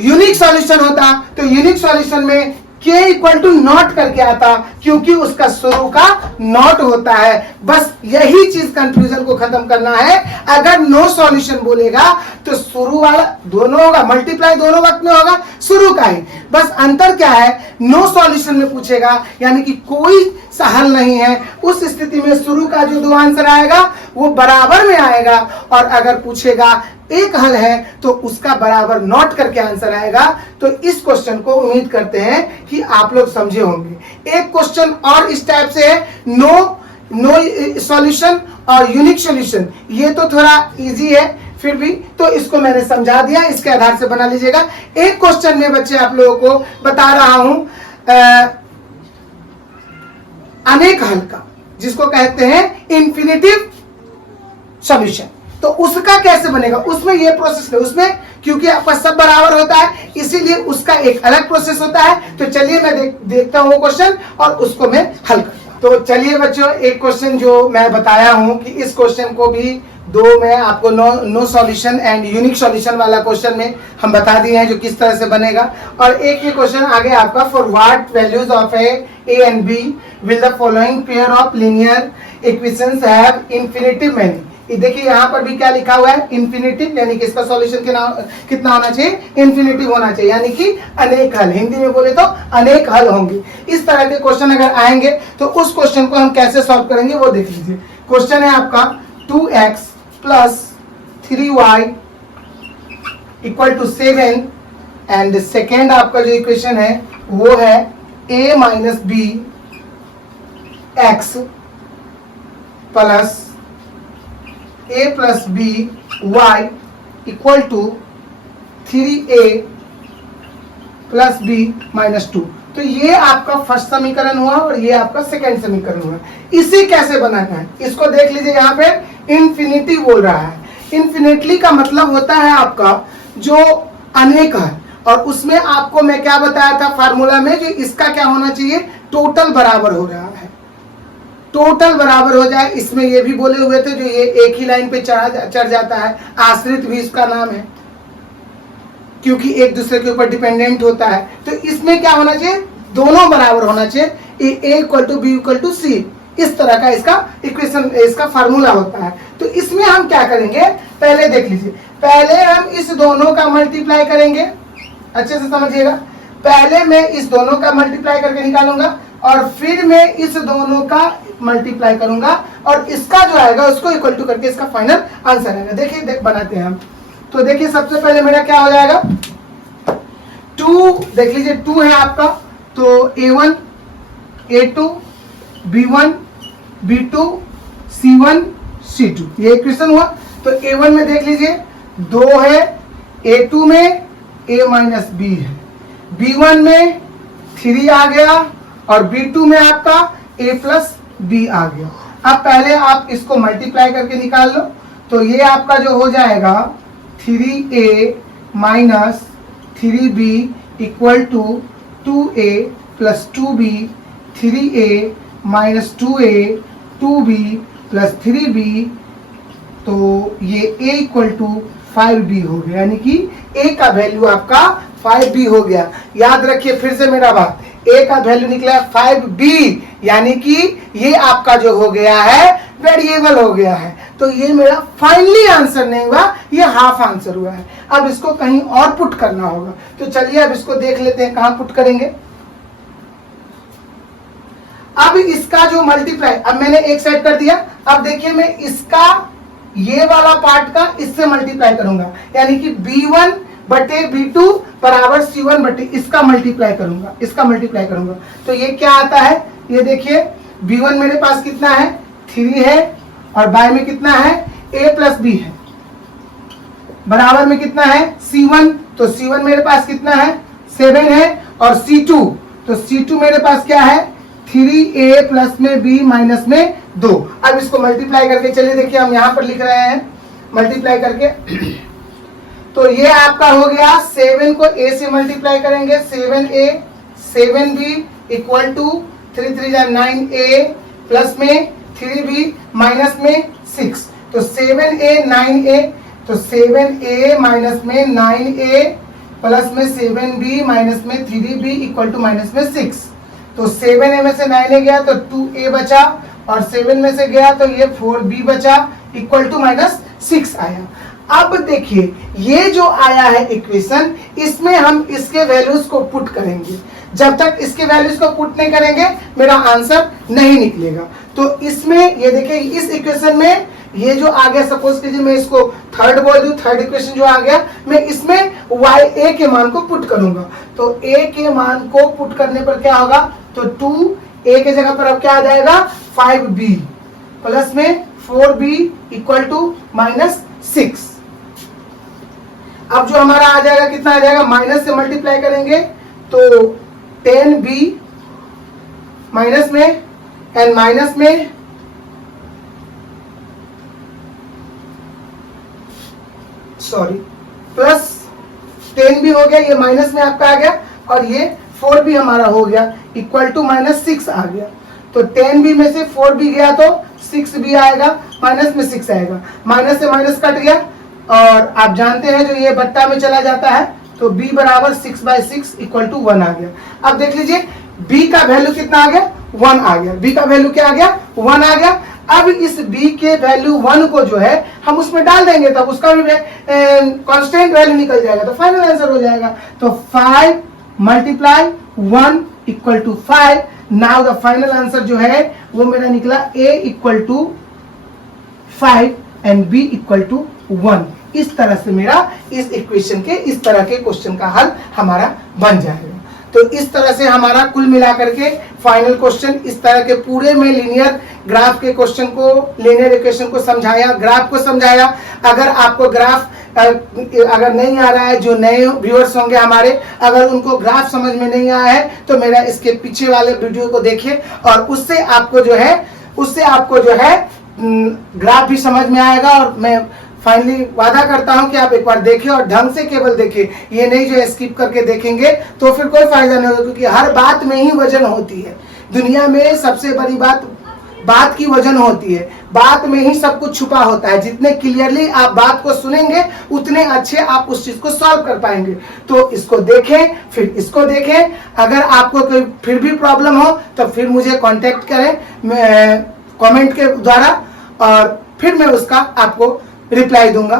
यूनिक सॉल्यूशन होता तो यूनिक सॉल्यूशन में k इक्वल टू नॉट करके आता, क्योंकि उसका शुरू का नॉट होता है। बस यही चीज कंफ्यूजन को खत्म करना है। अगर नो सॉल्यूशन बोलेगा तो शुरू वाला दोनों होगा, मल्टीप्लाई दोनों वक्त में होगा, शुरू का ही। बस अंतर क्या है, नो सॉल्यूशन में पूछेगा यानी कि कोई सा हल नहीं है, उस स्थिति में शुरू का जो 2 आंसर आएगा वो बराबर में आएगा, और अगर पूछेगा एक हल है तो उसका बराबर नॉट करके आंसर आएगा। तो इस क्वेश्चन को उम्मीद करते हैं कि आप लोग समझे होंगे। एक क्वेश्चन और इस टाइप से है, नो सॉल्यूशन और यूनिक सॉल्यूशन। ये तो थोड़ा इजी है, फिर भी तो इसको मैंने समझा दिया, इसके आधार से बना लीजिएगा। एक क्वेश्चन में बच्चे आप लोगों को बता रहा हूं अनेक हल का, जिसको कहते हैं इंफिनिटिव सॉल्यूशन। तो उसका कैसे बनेगा, उसमें ये प्रोसेस है, उसमें क्योंकि आपका सब बराबर होता है इसीलिए उसका एक अलग प्रोसेस होता है। तो चलिए मैं देखता हूँ वो क्वेश्चन और उसको मैं हल करता हूँ। तो चलिए बच्चों, एक क्वेश्चन जो मैं बताया हूँ कि इस क्वेश्चन को भी 2 में आपको no solution and unique solution वाला क्वेश्चन में हम बता दिए हैं जो किस तरह से बनेगा। और एक ही क्वेश्चन आगे आपका, for what values of a and b will the following pair of linear equations have infinitive many. देखिए यहाँ पर भी क्या लिखा हुआ है, इन्फिनिटिव, यानी कि इसका सॉल्यूशन कितना होना चाहिए, इन्फिनिटिव होना चाहिए, यानी कि अनेक हल। हिंदी में बोले तो अनेक हल होंगे। इस तरह के क्वेश्चन अगर आएंगे तो उस क्वेश्चन को हम कैसे सॉल्व करेंगे वो देख लीजिए। क्वेश्चन है आपका 2x plus 3y equal to 7 and second आपका जो इक्वेशन है वो है a minus b x plus a plus b y equal to 3a plus b minus 2। तो ये आपका फर्स्ट समीकरण हुआ और ये आपका सेकंड समीकरण हुआ। इसे कैसे बनाना है, इसको देख लीजिए। यहाँ पे इन्फिनिटी बोल रहा है। इन्फिनिटली का मतलब होता है आपका जो अनेक है, और उसमें आपको मैं क्या बताया था फार्मूला में, जो इसका क्या होना चाहिए, टोटल बराबर हो रहा है, टोटल बराबर हो जाए। इसमें ये भी बोले हुए थे जो ये एक ही लाइन पे चढ़ जाता है, आश्रित भी इसका नाम है, क्योंकि एक दूसरे के ऊपर डिपेंडेंट होता है। तो इसमें क्या होना चाहिए, दोनों बराबर होना चाहिए, a equal to b equal to c. इस तरह का इसका इक्वेशन, इसका फार्मूला होता है। तो इसमें हम क्या करेंगे, पहले देख लीजिए, पहले हम इस दोनों का मल्टीप्लाई करेंगे, अच्छे से समझिएगा। पहले मैं इस दोनों का मल्टीप्लाई करके निकालूंगा और फिर मैं इस दोनों का मल्टीप्लाई करूंगा और इसका जो आएगा उसको इक्वल टू करके इसका फाइनल आंसर आएगा। देखिए बनाते हैं हम। तो देखिए सबसे पहले मेरा क्या हो जाएगा, 2, देख लीजिए 2 है आपका, तो a1 a2 b1 b2 c1 c2 ये इक्वेशन हुआ। तो a1 में देख लीजिए 2 है, a2 में a माइनस बी है, b1 में 3 आ गया और b2 में आपका a प्लस बी आ गया। अब पहले आप इसको मल्टीप्लाई करके निकाल लो। तो ये आपका जो हो जाएगा 3a minus 3b equal to 2a plus 2b, 3a minus 2a 2b plus 3b, तो ये a इक्वल टू 5b हो गया, यानी कि a का वैल्यू आपका 5b हो गया। याद रखिए फिर से मेरा बात, a का वैल्यू निकला 5b, यानी कि ये आपका जो हो गया है वेरिएबल हो गया है। तो ये मेरा फाइनली आंसर नहीं हुआ, ये हाफ आंसर हुआ है। अब इसको कहीं और पुट करना होगा। तो चलिए अब इसको देख लेते हैं कहां पुट करेंगे। अब इसका जो मल्टीप्लाई, अब मैंने एक साइड कर दिया। अब देखिए मैं इसका ये वाला पार्ट का इससे मल्टीप्लाई करूंगा, यानी कि b1 बटे b2 बराबर C1 बटे इसका मल्टीप्लाई करूंगा, इसका मल्टीप्लाई करूंगा तो ये क्या आता है, ये देखिए B1 मेरे पास कितना है 3 है और बाय में कितना है A प्लस B है, बराबर में कितना है C1, तो C1 मेरे पास कितना है 7 है और C2, तो C2 मेरे पास क्या है 3A प्लस में B माइनस में 2। अब इसको मल्टीप्लाई करके चलिए देखिए हम यहाँ पर लिख रहे हैं मल्टीप्लाई करके तो ये आपका हो गया 7 को A से मल्टीप्लाई करेंगे 7A 7B equal to 3 3 9A plus में 3B माइनस में 6, तो 7A 9A, तो 7A माइनस में 9A प्लस में 7B माइनस में 3B इक्वल टू माइनस में 6, तो 7A में से 9A गया तो 2A बचा और 7 में से गया तो ये 4B बचा इक्वल टू माइनस 6 आया। अब देखिए ये जो आया है इक्वेशन, इसमें हम इसके वैल्यूज को पुट करेंगे, जब तक इसके वैल्यूज को पुट नहीं करेंगे मेरा आंसर नहीं निकलेगा। तो इसमें ये देखिए इस इक्वेशन में ये जो आ गया, सपोज कीजिए मैं इसको थर्ड बोल दूं, थर्ड इक्वेशन जो आ गया मैं इसमें a के मान को पुट करूंगा, तो a के मान को पुट करने पर क्या होगा, तो 2a के जगह पर अब क्या आ जाएगा 5b प्लस में 4b इक्वल टू माइनस 6। अब जो हमारा आ जाएगा कितना आ जाएगा, माइनस से मल्टीप्लाई करेंगे तो 10b माइनस में एंड माइनस में प्लस 10 भी हो गया, ये माइनस में आपका आ गया और ये 4 भी हमारा हो गया इक्वल टू माइनस 6 आ गया, तो 10 भी में से 4 भी गया तो 6 भी आएगा, माइनस में 6 आएगा, माइनस से माइनस कट गया और आप जानते हैं जो ये बट्टा में चला जाता है तो b बराबर 6/6 इक्वल टू 1 आ गया। अब देख लीजिए b का वैल्यू कितना आ गया 1 आ गया, b का वैल्यू क्या आ गया 1 आ गया। अब इस b के वैल्यू 1 को जो है हम उसमें डाल देंगे तब उसका भी कांस्टेंट वैल्यू निकल जाएगा तो फाइनल आंसर हो जाएगा, तो 5 multiply 1 equal to 5। Now the final answer जो है वो मेरा निकला a equal to 5 and b equal to 1। इस तरह से मेरा इस इक्वेशन के इस तरह के क्वेश्चन का हल हमारा बन जाएगा। तो इस तरह से हमारा कुल मिलाकर के फाइनल क्वेश्चन इस तरह के पूरे में लीनियर ग्राफ के क्वेश्चन को, लीनियर इक्वेशन को समझाया, ग्राफ को समझाया। अगर आपको ग्राफ अगर नहीं आ रहा है, जो नए व्यूअर्स होंगे हमारे, अगर उनको ग्राफ समझ में नहीं आया है तो मेरा इसके पीछे वाले वीडियो को देखिए और उससे आपको जो है ग्राफ भी समझ में आएगा। और मैं फाइनली वादा करता हूं कि आप एक बार देखें और ढंग से केवल देखें, ये नहीं जो स्किप करके देखेंगे तो फिर कोई फायदा नहीं होगा, क्योंकि हर बात में ही वजन होती है। दुनिया में सबसे बड़ी बात की वजन होती है, बात में ही सब कुछ छुपा होता है। जितने क्लियरली आप बात को सुनेंगे उतने अच्छे आप उस चीज को सॉल्व कर पाएंगे। तो इसको देखें फिर इसको देखें, अगर आपको कोई फिर भी प्रॉब्लम हो तो फिर मुझे कांटेक्ट करें कमेंट के द्वारा और फिर मैं उसका आपको रिप्लाई दूंगा।